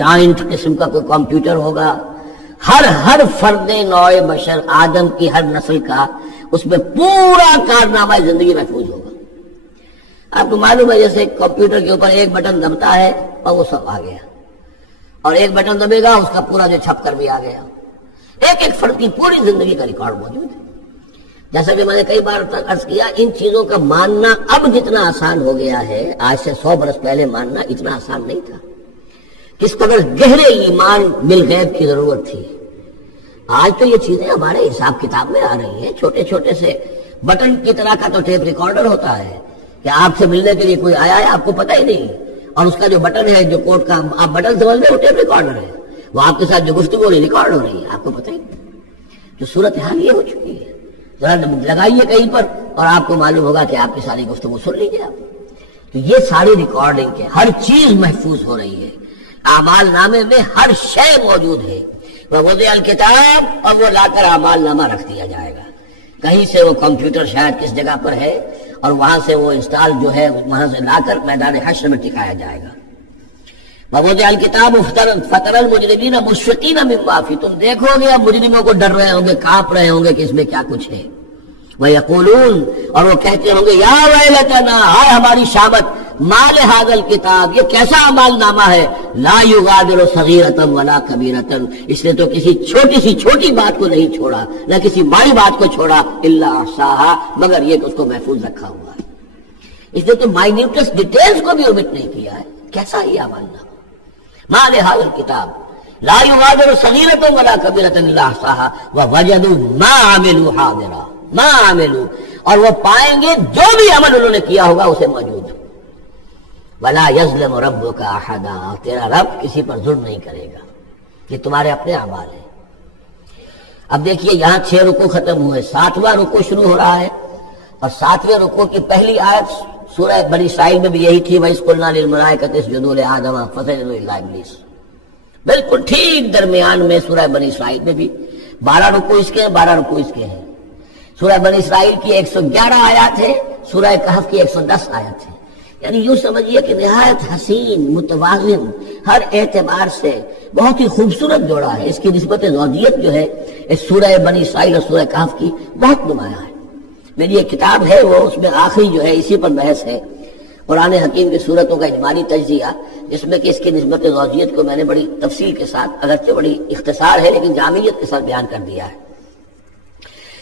Joint قسم کا کوئی کمپیوٹر ہوگا، ہر فرد نوع بشر آدم کی ہر نسل کا اس میں پورا کارنامہ زندگی محفوظ ہوگا۔ آپ کو معلوم ہے جیسے کمپیوٹر کے اوپر ایک بٹن دبتا ہے اور وہ سب آ گیا، اور ایک بٹن دبے گا اس کا پورا جو چھپ کر بھی آ گیا۔ ایک ایک فرد کی پوری زندگی کا ریکارڈ موجود ہے۔ جیسا کہ میں نے کئی بار عرض کیا، ان چیزوں کا ماننا اب جتنا آسان ہو گیا ہے، آج سے 100 برس پہلے ماننا اتنا آسان نہیں تھا۔ کس قدر گہرے ایمان بالغیب کی ضرورت تھی۔ آج تو یہ چیزیں ہمارے حساب کتاب میں آ رہی ہیں، چھوٹے چھوٹے سے بٹن کی طرح کا تو ٹیپ ریکارڈر ہوتا ہے کہ آپ سے ملنے کے لیے کوئی آیا ہے، آپ کو پتہ ہی نہیں، اور اس کا جو بٹن ہے، جو کوڈ کا آپ بٹن سمجھ لیں، وہ ٹیپ ریکارڈر ہے، وہ آپ کے ساتھ جو گفتگو ہو رہی ریکارڈ ہو رہی ہے، آپ کو پتہ ہی نہیں۔ جو صورتحال یہ ہو چکی ہے، ذرا لگائیے کہیں پر اور آپ کو معلوم ہوگا کہ آپ کی ساری گفتگو سن لیجیے آپ۔ تو یہ ساری ریکارڈنگ ہے، ہر چیز محفوظ ہو رہی ہے، اعمال نامے میں ہر شے موجود ہے۔ ووضع الکتاب، اور وہ لا کر اعمال نامہ رکھ دیا جائے گا، کہیں سے وہ کمپیوٹر شاید کس جگہ پر ہے، اور وہاں سے وہ انسٹال جو ہے وہاں سے لا کر میدان حشر میں ٹکایا جائے گا۔ ووضع الکتاب فتری المجرمین مشفقین مما فیہ، تم دیکھو گے اب مجرموں کو ڈر رہے ہوں گے، کانپ رہے ہوں گے کہ اس میں کیا کچھ ہے۔ وَيَقُولُونَ، اور وہ کہتے ہوں گے یا ویلتنا، ہائے ہماری شامت، ما لہذا الکتاب، یہ کیسا اعمال نامہ ہے، لا یغادر صغیرۃ ولا کبیرۃ، اس نے تو کسی چھوٹی سی چھوٹی بات کو نہیں چھوڑا، نہ کسی بڑی بات کو چھوڑا، الا احصاها، مگر یہ کہ اس کو محفوظ رکھا ہوا ہے۔ اس نے تو مائنیوٹس ڈیٹیلز کو بھی omit نہیں کیا ہے۔ کیسا یہ اعمال نامہ، ما لهذا الكتاب لا يغادر صغيرة ولا كبيرة إلا أحصاها ووجدوا ما عملوا حاضرا، ما عملوا، اور وہ پائیں گے جو بھی عمل انہوں نے کیا ہوگا اسے موجود۔ ولا يظلم ربك أحدا، تیرا رب کسی پر ظلم نہیں کرے گا، یہ تمہارے اپنے اعمال ہیں۔ اب دیکھیے یہاں 6 رکوع ختم ہوئے، 7واں رکوع شروع ہو رہا ہے، اور 7ویں رکوع کی پہلی آیت سورہ بنی اسرائیل میں بھی یہی تھی، وَإِذْ قُلْنَا لِلْمَلَائِكَةِ اسْجُدُوا لِآدَمَ فَسَجَدُوا إِلَّا إِبْلِيسَ، بالکل ٹھیک درمیان میں سورہ بنی اسرائیل میں بھی 12 رکوع اس کے ہیں، 12 رکوع اس کے ہیں۔ سورہ بنی اسرائیل کی 111 آیات ہے، سورہ کہف کی 110 آیت ہے، یعنی یوں سمجھیے کہ نہایت حسین، متوازن، ہر اعتبار سے بہت ہی خوبصورت جوڑا ہے۔ اس کی نسبت زوجیت جو ہے اس سورہ بنی اسرائیل اور سورہ کہف کی بہت نمایاں ہے۔ میری ایک کتاب ہے، وہ اس میں آخری جو ہے اسی پر بحث ہے، قرآن حکیم کی صورتوں کا اجمالی تجزیہ، جس میں کہ اس کی نسبت زوجیت کو میں نے بڑی تفصیل کے ساتھ، اگرچہ بڑی اختصار ہے لیکن جامعیت کے ساتھ بیان کر دیا ہے۔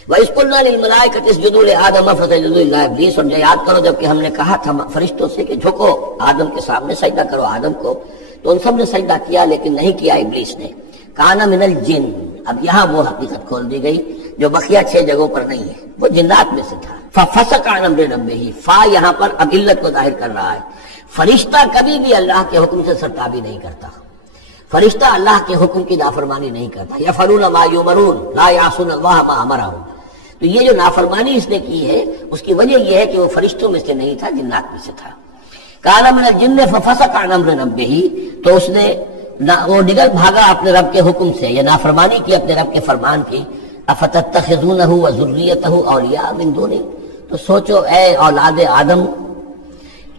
وَإِذْ قُلْنَا لِلْمَلَائِكَةِ اسْجُدُوا لِآدَمَ فَسَجَدُوا إِلَّا إِبْلِيسَ، اور یاد کرو جب کہ ہم نے کہا تھا فرشتوں سے کہ جھکو آدم کے سامنے، سجدہ کرو آدم کو، تو ان سب نے سجدہ کیا لیکن نہیں کیا ابلیس نے۔ کان من الجن، اب یہاں وہ حقیقت کھول دی گئی جو بقیہ 6 جگہوں پر نہیں ہے، وہ جنات میں سے تھا۔ فَفَسَقَ عَنْ أَمْرِ رَبِّهِ، فا یہاں پر اب علت کو ظاہر کر رہا ہے۔ فرشتہ کبھی بھی اللہ کے حکم سے سرتابی نہیں کرتا، فرشتہ اللہ کے حکم کی نافرمانی نہیں کرتا۔ یفعلون ما یؤمرون لا یعصون اللہ ما امرهم، تو یہ جو نافرمانی اس نے کی ہے اس کی وجہ یہ ہے کہ وہ فرشتوں میں سے نہیں تھا، جنات میں سے تھا۔ کان من الجن ففسق عن امر ربه، تو اس نے وہ نکل بھاگا اپنے رب کے حکم سے، یہ نافرمانی کی اپنے رب کے فرمان کی۔ افتتخذونه وذريته اولیاء من دونی، تو سوچو اے اولاد آدم،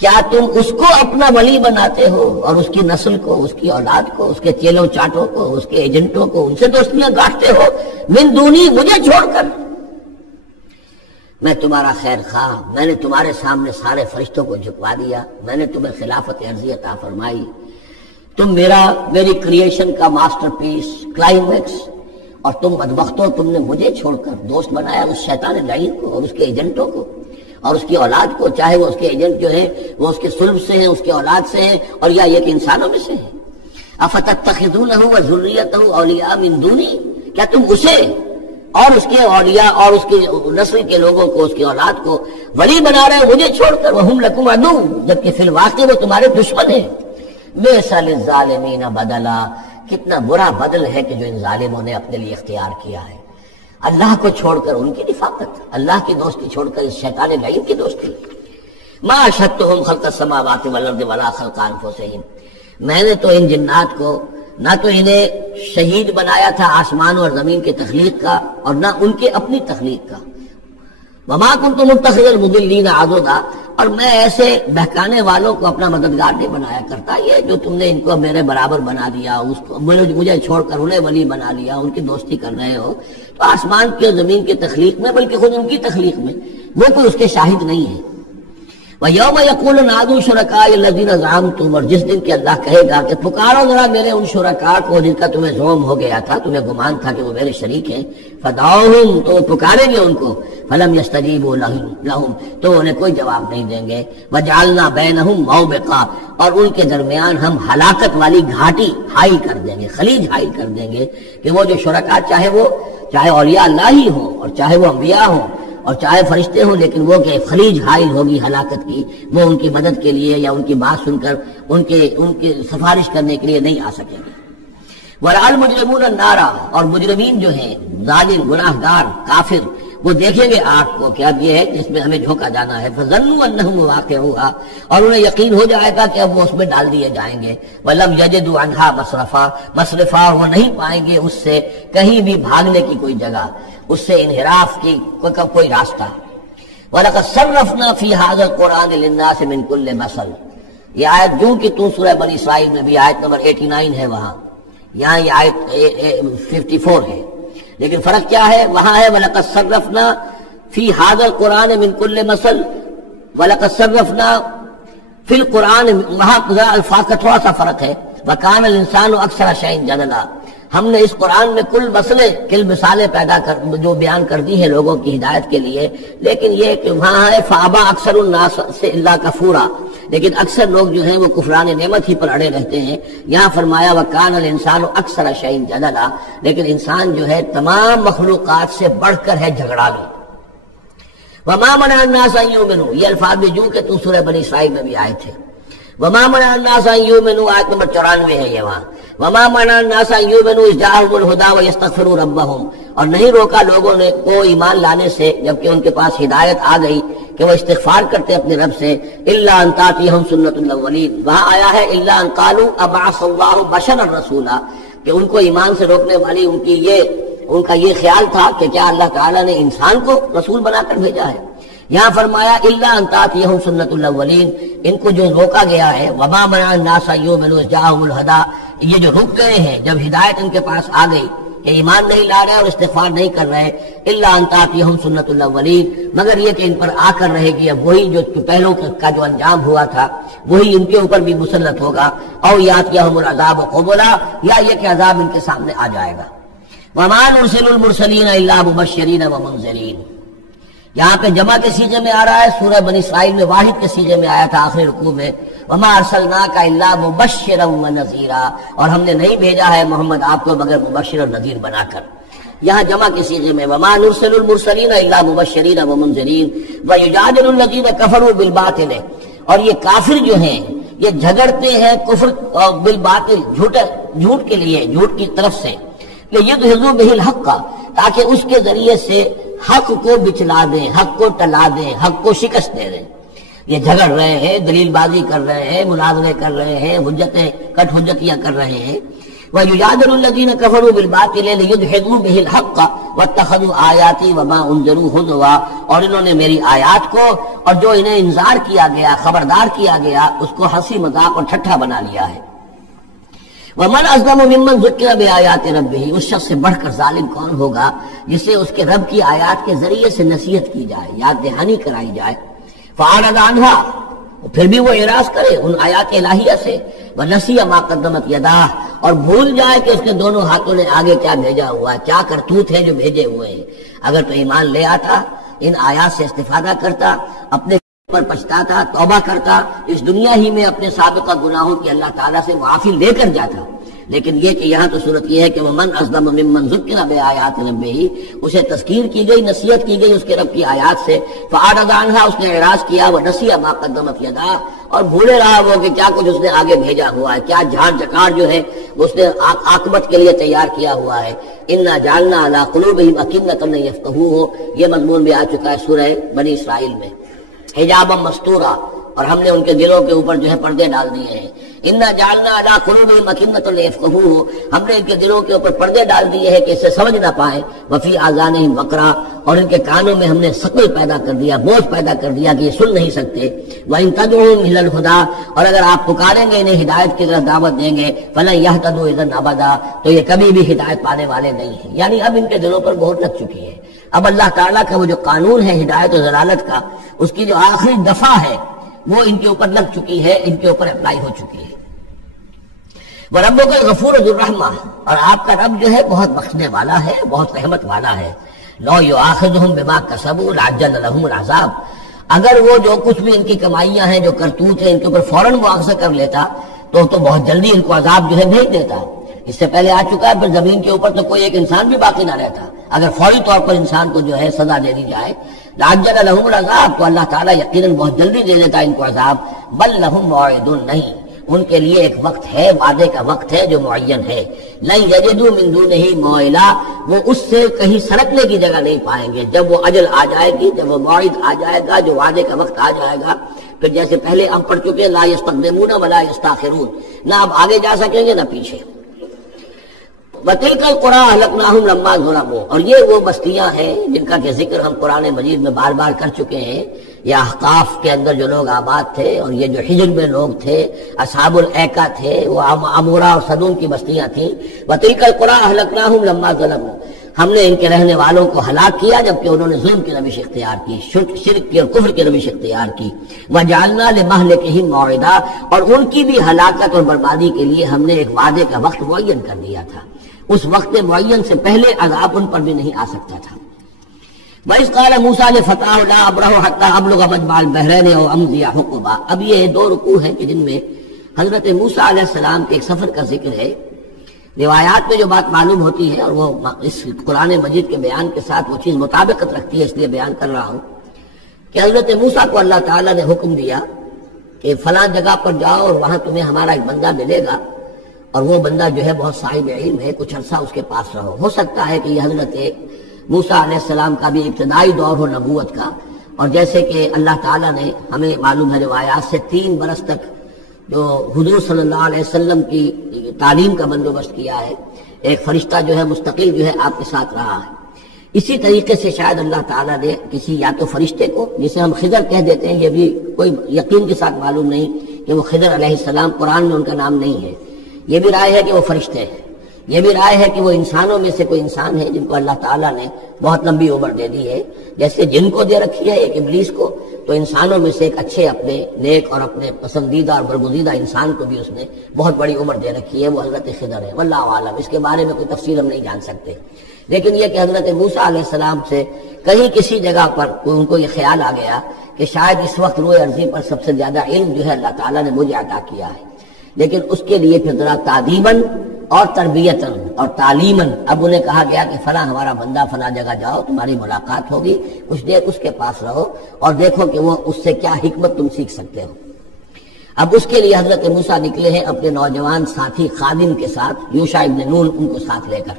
کیا تم اس کو اپنا ولی بناتے ہو اور اس کی نسل کو، اس کی اولاد کو، اس کے چیلوں چاٹوں کو، اس کے ایجنٹوں کو، ان سے دوستیاں گاٹتے ہو، من دونی، مجھے چھوڑ کر۔ میں تمہارا خیر خواہ، میں نے تمہارے سامنے سارے فرشتوں کو جھکوا دیا، میں نے تمہیں خلافت عرضی عطا فرمائی، تم میری کریشن کا ماسٹر پیس، کلائمیکس، اور تم بدبختوں، تم نے مجھے چھوڑ کر دوست بنایا اس شیطان لعین کو اور اس کے ایجنٹوں کو اور اس کی اولاد کو، چاہے وہ اس کے ایجنٹ جو ہیں وہ اس کے صلب سے ہیں، اس کے اولاد سے ہیں، اور یا یہ کہ انسانوں میں سے ہیں۔ افتتخذونہ وذریتہ اولیاء من دونی، کیا تم اسے اور اس کے اولیاء اور اس کی نسل کے لوگوں کو، اس کی اولاد کو ولی بنا رہے ہیں مجھے چھوڑ کر، وہم لکم عدو، جبکہ فی الواقع وہ تمہارے دشمن ہیں۔ بئس للظالمین بدلا، کتنا برا بدل ہے کہ جو ان ظالموں نے اپنے لیے اختیار کیا ہے، اللہ کو چھوڑ کر ان کی رفاقت، اللہ کی دوستی چھوڑ کر اس شیطان لعین کی دوستی۔ ما اشهدتهم خلق السماوات والارض ولا خلق انفسهم، میں نے تو ان جنات کو نہ تو انہیں شہید بنایا تھا آسمان اور زمین کی تخلیق کا، اور نہ ان کے اپنی تخلیق کا۔ وما كنت متخذ المضلين عضدا، اور میں ایسے بہکانے والوں کو اپنا مددگار نہیں بنایا کرتا. یہ جو تم نے ان کو میرے برابر بنا دیا، اس کو مجھے چھوڑ کر انہیں ولی بنا لیا، ان کی دوستی کر رہے ہو، تو آسمان کی اور زمین کی تخلیق میں بلکہ خود ان کی تخلیق میں وہ کوئی اس کے شاہد نہیں ہے. وَيَوْمَ يَقُولُ نَادُوا شُرَكَائِيَ الَّذِينَ زَعَمْتُمْ، اور جس دن کہ اللہ کہے گا کہ پکارو ذرا میرے ان شرکاء کو جن کا تمہیں زوم ہو گیا تھا، تمہیں گمان تھا کہ وہ میرے شریک ہیں. فَدَعُوهُمْ، تو وہ پکاریں گے ان کو. فَلَمْ يَسْتَجِيبُوا لَهُمْ، تو انہیں کوئی جواب نہیں دیں گے. وَجَعَلْنَا بَيْنَهُمْ مَوْبِقًا، اور ان کے درمیان ہم ہلاکت والی گھاٹی حائل کر دیں گے، خلیج حائل کر دیں گے کہ وہ جو شرکاء چاہے اولیاء اللہ ہی ہوں اور چاہے وہ انبیاء ہوں اور چاہے فرشتے ہوں، لیکن وہ کہ خلیج حائل ہوگی ہلاکت کی، وہ ان کی مدد کے لیے یا ان کی بات سن کر ان کی سفارش کرنے کے لیے نہیں آ سکیں گے. وَرَأَى الْمُجْرِمُونَ النَّارَ، اور مجرمین جو ہیں ظالم گناہگار کافر وہ دیکھیں گے آگ کو کہ اب یہ ہے جس میں ہمیں جھونکا جانا ہے. فَظَنُّوا أَنَّهُمْ وَاقِعُوهَا، اور انہیں یقین ہو جائے گا کہ اب وہ اس میں ڈال دیے جائیں گے. وَلَمْ يَجِدُوا عَنْهَا مَصْرِفًا، وہ نہیں پائیں گے اس سے کہیں بھی بھاگنے کی کوئی جگہ، اس سے انحراف کی کوئی راستہ. وَلَقَدْ صَرَّفْنَا فِي هَذَا الْقُرْآنِ لِلنَّاسِ مِنْ كُلِّ مَثَلٍ، یہ آیت جو کہ تو سورہ بنی اسرائیل میں بھی آیت نمبر 89 ہے، وہاں یہاں یہ آیت 54 ہے، لیکن فرق کیا ہے؟ وہاں ہے وَلَقَدْ صَرَّفْنَا فِي هَذَا الْقُرْآنِ مِنْ كُلِّ مَثَلٍ، وَلَقَدْ صَرَّفْنَا فِي الْقُرْآنِ، وہاں الفاظ کا تھوڑا سا فرق ہے. وَكَانَ الْإِنسَانُ أَكْثَرَ شَيْءٍ جَدَلًا، ہم نے اس قرآن میں کل مثالیں جو بیان کر دی ہیں لوگوں کی ہدایت کے لیے، لیکن یہ کہ وہاں ہے فَأَبَى أَكْثَرُ النَّاسِ إِلَّا كَفُورًا، لیکن اکثر لوگ جو ہیں وہ کفران نعمت ہی پر اڑے رہتے ہیں. یہاں فرمایا وَكَانَ الْإِنسَانُ أَكْثَرَ شَيْءٍ جَدَلًا، لیکن انسان جو ہے تمام مخلوقات سے بڑھ کر ہے جھگڑالو. وَمَا مَنَعَ النَّاسَ أَن يُؤْمِنُوا، یہ الفاظ بھی جو کہ تو سورہ بنی اسرائیل میں بھی آئے تھے. وَمَا مَنَعَ النَّاسَ أَن يُؤْمِنُوا، آیت نمبر 94 ہے یہ وہاں. وَمَا مَنَعَ النَّاسَ أَن يُؤْمِنُوا إِذْ جَاءَهُمُ الْهُدَىٰ وَيَسْتَغْفِرُوا رَبَّهُمْ، اور نہیں روکا لوگوں نے کو ایمان لانے سے جبکہ ان کے پاس ہدایت آ گئی کہ وہ استغفار کرتے اپنے رب سے. إِلَّا أَن تَأْتِيَهُمْ سُنَّةُ الْأَوَّلِينَ، وہاں آیا ہے إِلَّا أَن قَالُوا أَبْعَثَ اللَّهُ بَشَرًا رَسُولًا، کہ ان کو ایمان سے روکنے والی ان کا یہ خیال تھا کہ کیا اللہ تعالیٰ نے انسان کو رسول بنا کر بھیجا ہے. یہاں فرمایا إِلَّا أَن تَأْتِيَهُمْ سُنَّةُ الْأَوَّلِينَ، ان کو جو روکا گیا ہے. وَمَا مَنَعَ النَّاسَ أَن يُؤْمِنُوا إِذْ جَاءَهُمُ الْهُدَىٰ، یہ جو رک گئے ہیں جب ہدایت ان کے پاس آ گئی کہ ایمان نہیں لا رہے اور استغفار نہیں کر رہے. إِلَّا أَن تَأْتِيَهُمْ سُنَّةُ الْأَوَّلِينَ، مگر یہ کہ ان پر آ کر رہے گی اب وہی جو پہلوں کا جو انجام ہوا تھا وہی ان کے اوپر بھی مسلط ہوگا. أَوْ يَأْتِيَهُمُ الْعَذَابُ قُبُلًا، یا یہ کہ عذاب ان کے سامنے آ جائے گا. وَمَا نُرْسِلُ الْمُرْسَلِينَ إِلَّا مُبَشِّرِينَ وَمُنذِرِينَ، یہاں پہ جمع کے سیغے میں آ رہا ہے. سورہ بنی اسرائیل میں واحد کے سیغے میں آیا تھا آخری رکوع میں. وَمَا أَرْسَلْنَاكَ إِلَّا مُبَشِّرًا وَنَذِيرًا، اور ہم نے نہیں بھیجا ہے محمد آپ کو مگر مبشر اور نذیر بنا کر. یہاں جمع کے سیغے میں وَمَا نُرْسِلُ الْمُرْسَلِينَ إِلَّا مُبَشِّرِينَ وَمُنذِرِينَ وَيُجَادِلُ الَّذِينَ كَفَرُوا بِالْبَاطِلِ، اور یہ کافر جو ہیں یہ جھگڑتے ہیں کفر بالباطل، جھوٹ کے لیے، جھوٹ کی طرف سے. لِيُدْحِضُوا بِهِ الْحَقَّ، تاکہ اس کے ذریعے سے حق کو بچلا دیں، حق کو ٹلا دیں، حق کو شکست دے دیں. یہ جھگڑ رہے ہیں، دلیل بازی کر رہے ہیں، مناظرے کر رہے ہیں، حجتیاں کر رہے ہیں. وَيُجَادِلُ الَّذِينَ كَفَرُوا بِالْبَاطِلِ لِيُدْحِضُوا بِهِ الْحَقَّ وَاتَّخَذُوا آيَاتِي وَمَا أُنذِرُوا هُزُوًا، اور انہوں نے میری آیات کو اور جو انہیں انذار کیا گیا، خبردار کیا گیا، اس کو ہنسی مذاق اور ٹھٹھا بنا لیا ہے. وَمَنْ أَظْلَمُ مِمَّنْ ذُكِّرَ بِآيَاتِ رَبِّهِ، اس شخص سے بڑھ کر ظالم کون ہوگا جسے اس کے رب کی آیات کے ذریعے سے نصیحت کی جائے، یاد دہانی کرائی جائے. فَأَعْرَضَ عَنْهَا، پھر بھی وہ اعراض کرے ان آیات الہیہ سے. وَنَسِیَ مَا قَدَّمَتْ يَدَاهُ، اور بھول جائے کہ اس کے دونوں ہاتھوں نے آگے کیا بھیجا ہوا ہے، کیا کرتوت ہے جو بھیجے ہوئے ہیں. اگر تو ایمان لے آتا، ان آیات سے استفادہ کرتا، اپنے پر پچھتاتا، توبہ کرتا، اس دنیا ہی میں اپنے سابقہ گناہوں کی اللہ تعالیٰ سے معافی لے کر جاتا. لیکن یہ کہ یہاں تو صورت یہ ہے کہ وَمَنْ أَظْلَمُ مِمَّنْ ذُكِّرَ بِآيَاتِ رَبِّهِ، اسے تذکیر کی گئی، نصیحت کی گئی اس کے رب کی آیات سے. فَأَعْرَضَ عَنْهَا، اس نے اعراض کیا. وَنَسِیَ مَا قَدَّمَتْ يَدَاهُ، اور بھولے رہا وہ کہ کیا کچھ اس نے آگے بھیجا ہوا ہے، کیا جھاڑ جکار جو ہے اس نے عاقبت کے لیے تیار کیا ہوا ہے. إِنَّا جَعَلْنَا عَلَىٰ قُلُوبِهِمْ أَكِنَّةً أَن يَفْقَهُوهُ، یہ مضمون بھی آ چکا ہے سورہ بنی اسرائیل میں. حجابا مستورا، اور ہم نے ان کے دلوں کے اوپر جو ہے پردے ڈال دیے ہیں. انا جعلنا علی قلوبہم اکنۃ لیفقہوہ، ہم نے ان کے دلوں کے اوپر پردے ڈال دیے ہیں کہ اسے سمجھ نہ پائیں، وفی آذانہم وقرا، اور ان کے کانوں میں ہم نے ثقل پیدا کر دیا، بوجھ پیدا کر دیا کہ یہ سن نہیں سکتے، وَإِن تَدْعُوهُمْ إِلَى الْهُدَىٰ، اور اگر آپ پکاریں گے انہیں ہدایت کی طرف دعوت دیں گے، فَلَن يَهْتَدُوا إِذًا أَبَدًا، تو یہ کبھی بھی ہدایت پانے والے نہیں ہیں۔ یعنی اب ان کے دلوں پر مہر لگ چکی ہے، اب اللہ تعالیٰ کا وہ جو قانون ہے ہدایت و ضلالت کا، اس کی جو آخری دفعہ ہے وہ ان کے اوپر لگ چکی ہے، ان کے اوپر اپلائی ہو چکی ہے۔ وَرَبُّكَ الْغَفُورُ ذُو الرَّحْمَةِ، اور آپ کا رب جو ہے بہت بخشنے والا ہے، بہت رحمت والا ہے۔ لَوْ يُؤَاخِذُهُم بِمَا كَسَبُوا لَعَجَّلَ لَهُمُ الْعَذَابَ، اگر وہ جو کچھ بھی ان کی کمائیاں ہیں، جو کرتوت ہیں، ان کے اوپر فوراً مواخذہ کر لیتا تو بہت جلدی ان کو عذاب جو ہے بھیج دیتا۔ اس سے پہلے آ چکا ہے، پھر زمین کے اوپر تو کوئی ایک انسان بھی باقی نہ رہتا اگر فوری طور پر انسان کو جو ہے سزا دے دی جائے۔ لَعَجَّلَ لَهُمُ الْعَذَابَ، تو اللہ تعالیٰ یقیناً بہت جلدی دے دیتا ان کو عذاب۔ بل لَهُم مَوْعِدٌ، نہیں، ان کے لیے ایک وقت ہے، وعدے کا وقت ہے جو معین ہے۔ لَن يَجِدُوا مِن دُونِهِ مَوْعِلًا، وہ اس سے کہیں سرکنے کی جگہ نہیں پائیں گے۔ جب وہ اجل آ جائے گی، جب وہ موعد آ جائے گا، جو وعدے کا وقت آ جائے گا، پھر جیسے پہلے ہم پڑھ چکے لا يستقدمون ولا يستاخرون، نہ اب آگے جا سکیں گے نہ پیچھے۔ وَتِلْكَ الْقُرَىٰ أَهْلَكْنَاهُمْ لَمَّا ظَلَمُوا، اور یہ وہ بستیاں ہیں جن کا کہ ذکر ہم قرآن مجید میں بار بار کر چکے ہیں۔ یہ احقاف کے اندر جو لوگ آباد تھے، اور یہ جو حجر میں لوگ تھے، اصحاب الایکا تھے، وہ عمورہ اور صدوم کی بستیاں تھیں۔ وَتِلْكَ الْقُرَىٰ أَهْلَكْنَاهُمْ لَمَّا ظَلَمُوا، ہم نے ان کے رہنے والوں کو ہلاک کیا جبکہ انہوں نے ظلم کی روش اختیار کی، شرک کی اور کفر کی روش اختیار کی۔ وَجَعَلْنَا لِمَهْلِكِهِمْ مَوْعِدًا، اور ان کی بھی ہلاکت اور بربادی کے لیے ہم نے ایک وعدے کا وقت معین کر دیا تھا، اس وقت معین سے پہلے عذاب ان پر بھی نہیں آ سکتا تھا۔ وَإِذْ قَالَ مُوسَىٰ لِفَتَاهُ لَا أَبْرَحُ حَتَّىٰ أَبْلُغَ مَجْمَعَ الْبَحْرَيْنِ أَوْ أَمْضِيَ حُقُبًا، اب یہ دو رکوع ہیں کہ جن میں حضرت موسیٰ علیہ السلام کے ایک سفر کا ذکر ہے۔ روایات میں جو بات معلوم ہوتی ہے، اور وہ اس قرآن مجید کے بیان کے ساتھ وہ چیز مطابقت رکھتی ہے، اس لیے بیان کر رہا ہوں کہ حضرت موسیٰ کو اللہ تعالیٰ نے حکم دیا کہ فلاں جگہ پر جاؤ اور وہاں تمہیں ہمارا ایک بندہ ملے گا، اور وہ بندہ جو ہے بہت صاحب علم ہے، کچھ عرصہ اس کے پاس رہو۔ ہو سکتا ہے کہ یہ حضرت موسیٰ علیہ السلام کا بھی ابتدائی دور ہو نبوت کا، اور جیسے کہ اللہ تعالیٰ نے ہمیں معلوم ہے روایات سے 3 برس تک جو حضور صلی اللہ علیہ وسلم کی تعلیم کا بندوبست کیا ہے، ایک فرشتہ جو ہے مستقل جو ہے آپ کے ساتھ رہا ہے۔ اسی طریقے سے شاید اللہ تعالیٰ نے کسی یا تو فرشتے کو، جسے ہم خضر کہہ دیتے ہیں، یہ بھی کوئی یقین کے ساتھ معلوم نہیں کہ وہ خضر علیہ السلام، قرآن میں ان کا نام نہیں ہے، یہ بھی رائے ہے کہ وہ فرشتے ہیں، یہ بھی رائے ہے کہ وہ انسانوں میں سے کوئی انسان ہے جن کو اللہ تعالیٰ نے بہت لمبی عمر دے دی ہے، جیسے جن کو دے رکھی ہے ایک ابلیس کو، تو انسانوں میں سے ایک اچھے اپنے نیک اور اپنے پسندیدہ اور برگزیدہ انسان کو بھی اس نے بہت بڑی عمر دے رکھی ہے، وہ حضرت خضر ہے۔ واللہ عالم، اس کے بارے میں کوئی تفصیل ہم نہیں جان سکتے، لیکن یہ کہ حضرت موسیٰ علیہ السلام سے کہیں کسی جگہ پر ان کو یہ خیال آ گیا کہ شاید اس وقت روئے ارضی پر سب سے زیادہ علم جو ہے اللہ تعالیٰ نے مجھے عطا کیا ہے، لیکن اس کے لیے پھر ذرا تعدیباً اور تربیتاً اور تعلیماً اب انہیں کہا گیا کہ فلاں ہمارا بندہ فلاں جگہ جاؤ، تمہاری ملاقات ہوگی، کچھ دیر اس کے پاس رہو اور دیکھو کہ وہ اس سے کیا حکمت تم سیکھ سکتے ہو۔ اب اس کے لیے حضرت موسیٰ نکلے ہیں اپنے نوجوان ساتھی خادم کے ساتھ، یوشع ابن نون ان کو ساتھ لے کر۔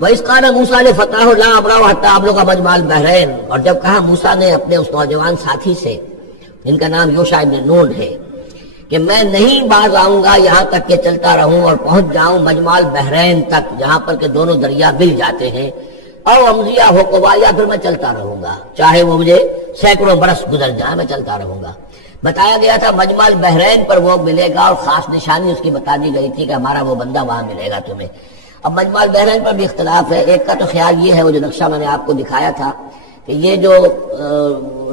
وَإِذْ قَالَ مُوسَىٰ لِفَتَاهُ لَا أَبْرَحُ حَتَّىٰ أَبْلُغَ مَجْمَعَ الْبَحْرَيْنِ، اور جب کہا موسیٰ نے اپنے اس نوجوان ساتھی سے، جن کا نام یوشع ابن نون ہے، کہ میں نہیں باز آؤں گا یہاں تک کہ چلتا رہوں اور پہنچ جاؤں مجمع البحرین تک، جہاں پر کہ دونوں دریا مل جاتے ہیں، اور امضیہ حقبا، یا پھر میں چلتا رہوں گا، چاہے وہ مجھے سینکڑوں برس گزر جائے، میں چلتا رہوں گا۔ بتایا گیا تھا مجمع البحرین پر وہ ملے گا، اور خاص نشانی اس کی بتا دی گئی تھی کہ ہمارا وہ بندہ وہاں ملے گا تمہیں۔ اب مجمع البحرین پر بھی اختلاف ہے، ایک کا تو خیال یہ ہے، وہ جو نقشہ میں نے آپ کو دکھایا تھا، کہ یہ جو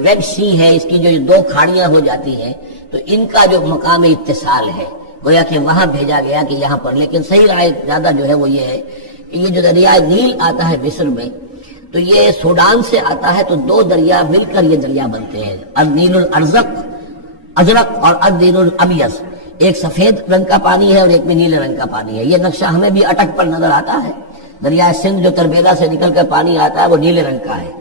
ریڈ سی ہے، اس کی جو 2 کھاڑیاں ہو جاتی ہیں، تو ان کا جو مقام اتصال ہے گویا کہ وہاں بھیجا گیا کہ یہاں پر، لیکن صحیح رائے زیادہ جو ہے وہ یہ ہے کہ یہ جو دریائے نیل آتا ہے مصر میں، تو یہ سوڈان سے آتا ہے، تو 2 دریا مل کر یہ دریا بنتے ہیں، النیل الازرق اور النیل الابیض، ایک سفید رنگ کا پانی ہے اور ایک میں نیلے رنگ کا پانی ہے۔ یہ نقشہ ہمیں بھی اٹک پر نظر آتا ہے، دریائے سندھ جو تربیلا سے نکل کر پانی آتا ہے وہ نیلے رنگ کا ہے،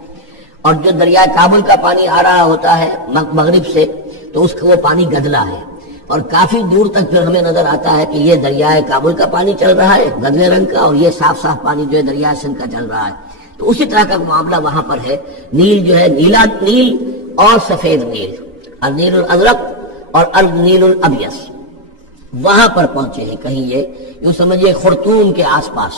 اور جو دریائے کابل کا پانی آ رہا ہوتا ہے مغرب سے، تو اس کا وہ پانی گدلا ہے، اور کافی دور تک پھر ہمیں نظر آتا ہے کہ یہ دریائے کابل کا پانی چل رہا ہے گدلے رنگ کا، اور یہ صاف صاف پانی جو ہے دریائے سندھ کا چل رہا ہے۔ تو اسی طرح کا معاملہ وہاں پر ہے، نیل جو ہے نیلا نیل اور سفید نیل، النیل الازرق اور النیل الابیض، وہاں پر پہنچے ہیں، کہیں یہ یوں سمجھیے خرطوم کے آس پاس،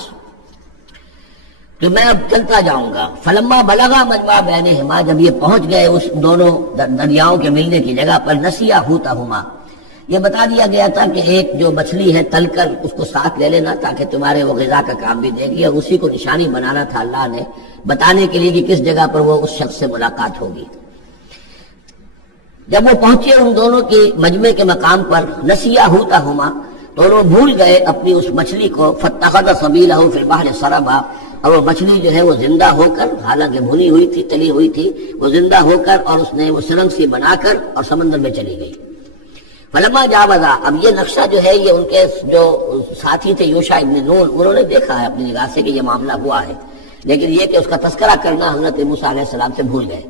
تو میں اب چلتا جاؤں گا۔ فلما بلغا مجمع بینہما، جب یہ پہنچ گئے اس دونوں دریاؤں کے ملنے کی جگہ پر، نسیا حوتہما، یہ بتا دیا گیا تھا کہ ایک جو مچھلی ہے تل کر اس کو ساتھ لے لینا تاکہ تمہارے وہ غذا کا کام بھی دے گی، اور اسی کو نشانی بنانا تھا اللہ نے بتانے کے لیے کہ کس جگہ پر وہ اس شخص سے ملاقات ہوگی۔ جب وہ پہنچے ان دونوں کی مجمع کے مقام پر، نسیا حوتہما، دونوں بھول گئے اپنی اس مچھلی کو، فاتخذ سبیلہ فی البحر سربا، اور وہ مچھلی جو ہے وہ زندہ ہو کر، حالانکہ بھنی ہوئی تھی تلی ہوئی تھی، وہ زندہ ہو کر اور اس نے وہ سرنگ سی بنا کر اور سمندر میں چلی گئی۔ فلما جاوزا، اب یہ نقشہ جو ہے یہ ان کے جو ساتھی تھے یوشع ابن نون، انہوں نے دیکھا ہے اپنی نگاہ سے کہ یہ معاملہ ہوا ہے، لیکن یہ کہ اس کا تذکرہ کرنا حضرت موسیٰ علیہ السلام سے بھول گئے۔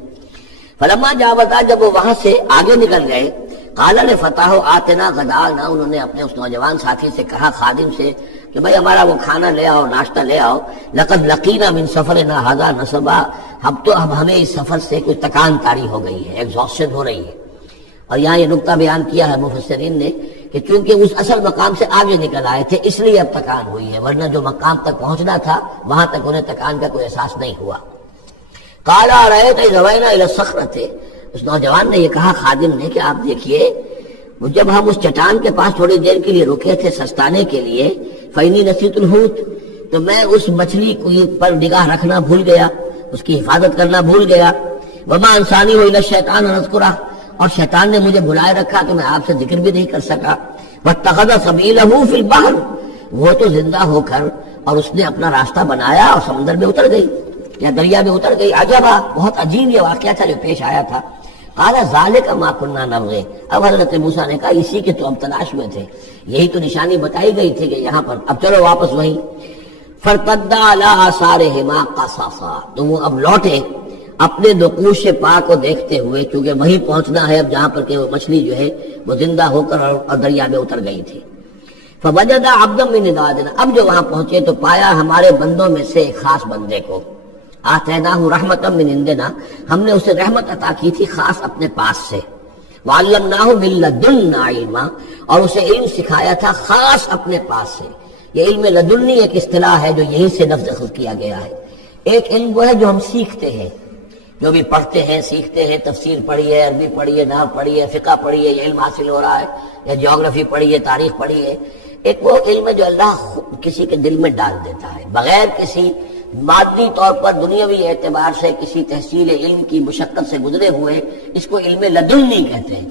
فلما جاوزا، جب وہ وہاں سے آگے نکل گئے، قال لفتاه آتنا غداءنا، انہوں نے اپنے اس نوجوان ساتھی سے کہا، خادم سے، کہ بھائی ہمارا وہ کھانا لے آؤ، ناشتہ لے آؤ، لقد لقینا من سفرنا هذا نصبا، اب ہمیں اس سفر سے کوئی تکان طاری ہو گئی ہے، ایگزاسشن ہو رہی ہے۔ اور یہاں یہ نقطہ بیان کیا ہے مفسرین نے کہ چونکہ اس اصل مقام سے آگے نکل آئے تھے اس لیے اب تکان ہوئی ہے، ورنہ جو مقام تک پہنچنا تھا وہاں تک انہیں تکان کا کوئی احساس نہیں ہوا۔ قال ارأيت إذ أوينا إلى الصخرة، اس نوجوان نے یہ کہا خادم نے کہ آپ دیکھیے جب ہم اس چٹان کے پاس تھوڑی دیر کے لیے رکے تھے سستانے کے لیے، فإني نسيت الحوت، تو میں اس مچھلی پر نگاہ رکھنا بھول گیا، اس کی حفاظت کرنا بھول گیا، وما انسانیہ إلا الشیطان أن أذكره، اور شیطان نے مجھے بلائے رکھا کہ میں آپ سے ذکر بھی نہیں کر سکا۔ واتخذ سبیلہ فی البحر، وہ تو زندہ ہو کر اور اس نے اپنا راستہ بنایا اور سمندر میں اتر گئی یا دریا میں اتر گئی۔ عجبا، بہت عجیب یہ واقعہ تھا جو پیش آیا تھا۔ قال ذالک ما کنا نبغی، اب حضرت موسیٰ نے کہا اسی کے تو ہم تلاش میں تھے، یہی تو نشانی بتائی گئی تھی کہ یہاں پر، اب چلو واپس وہیں۔ فارتدا علی آثارہما قصصا، تو وہ اب لوٹے اپنے نقوش پا کو دیکھتے ہوئے، چونکہ وہیں پہنچنا ہے اب جہاں پر کہ وہ مچھلی جو ہے وہ زندہ ہو کر اور دریا میں اتر گئی تھی۔ فوجد عبدا من عبادنا، اب جو وہاں پہنچے تو پایا ہمارے بندوں میں سے ایک خاص بندے کو، آتیناہ رحمتا من عندنا، ہم نے اسے رحمت عطا کی تھی خاص اپنے پاس سے، وعلمناہ من لدنا علما، اور اسے علم سکھایا تھا خاص اپنے پاس سے۔ یہ علم لدنی ایک اصطلاح ہے جو یہیں سے لفظ خود کیا گیا ہے۔ ایک علم وہ ہے جو ہم سیکھتے ہیں، جو بھی پڑھتے ہیں سیکھتے ہیں، تفسیر پڑھی ہے، عربی پڑھی ہے، نحو پڑھی ہے، فقہ پڑھی ہے، یہ علم حاصل ہو رہا ہے، یا جیوگرافی پڑھی ہے، تاریخ پڑھی ہے۔ ایک وہ علم ہے جو اللہ خود کسی کے دل میں ڈال دیتا ہے بغیر کسی مادی طور پر دنیاوی اعتبار سے کسی تحصیل علم کی مشقت سے گزرے ہوئے، اس کو علم لدنی کہتے ہیں۔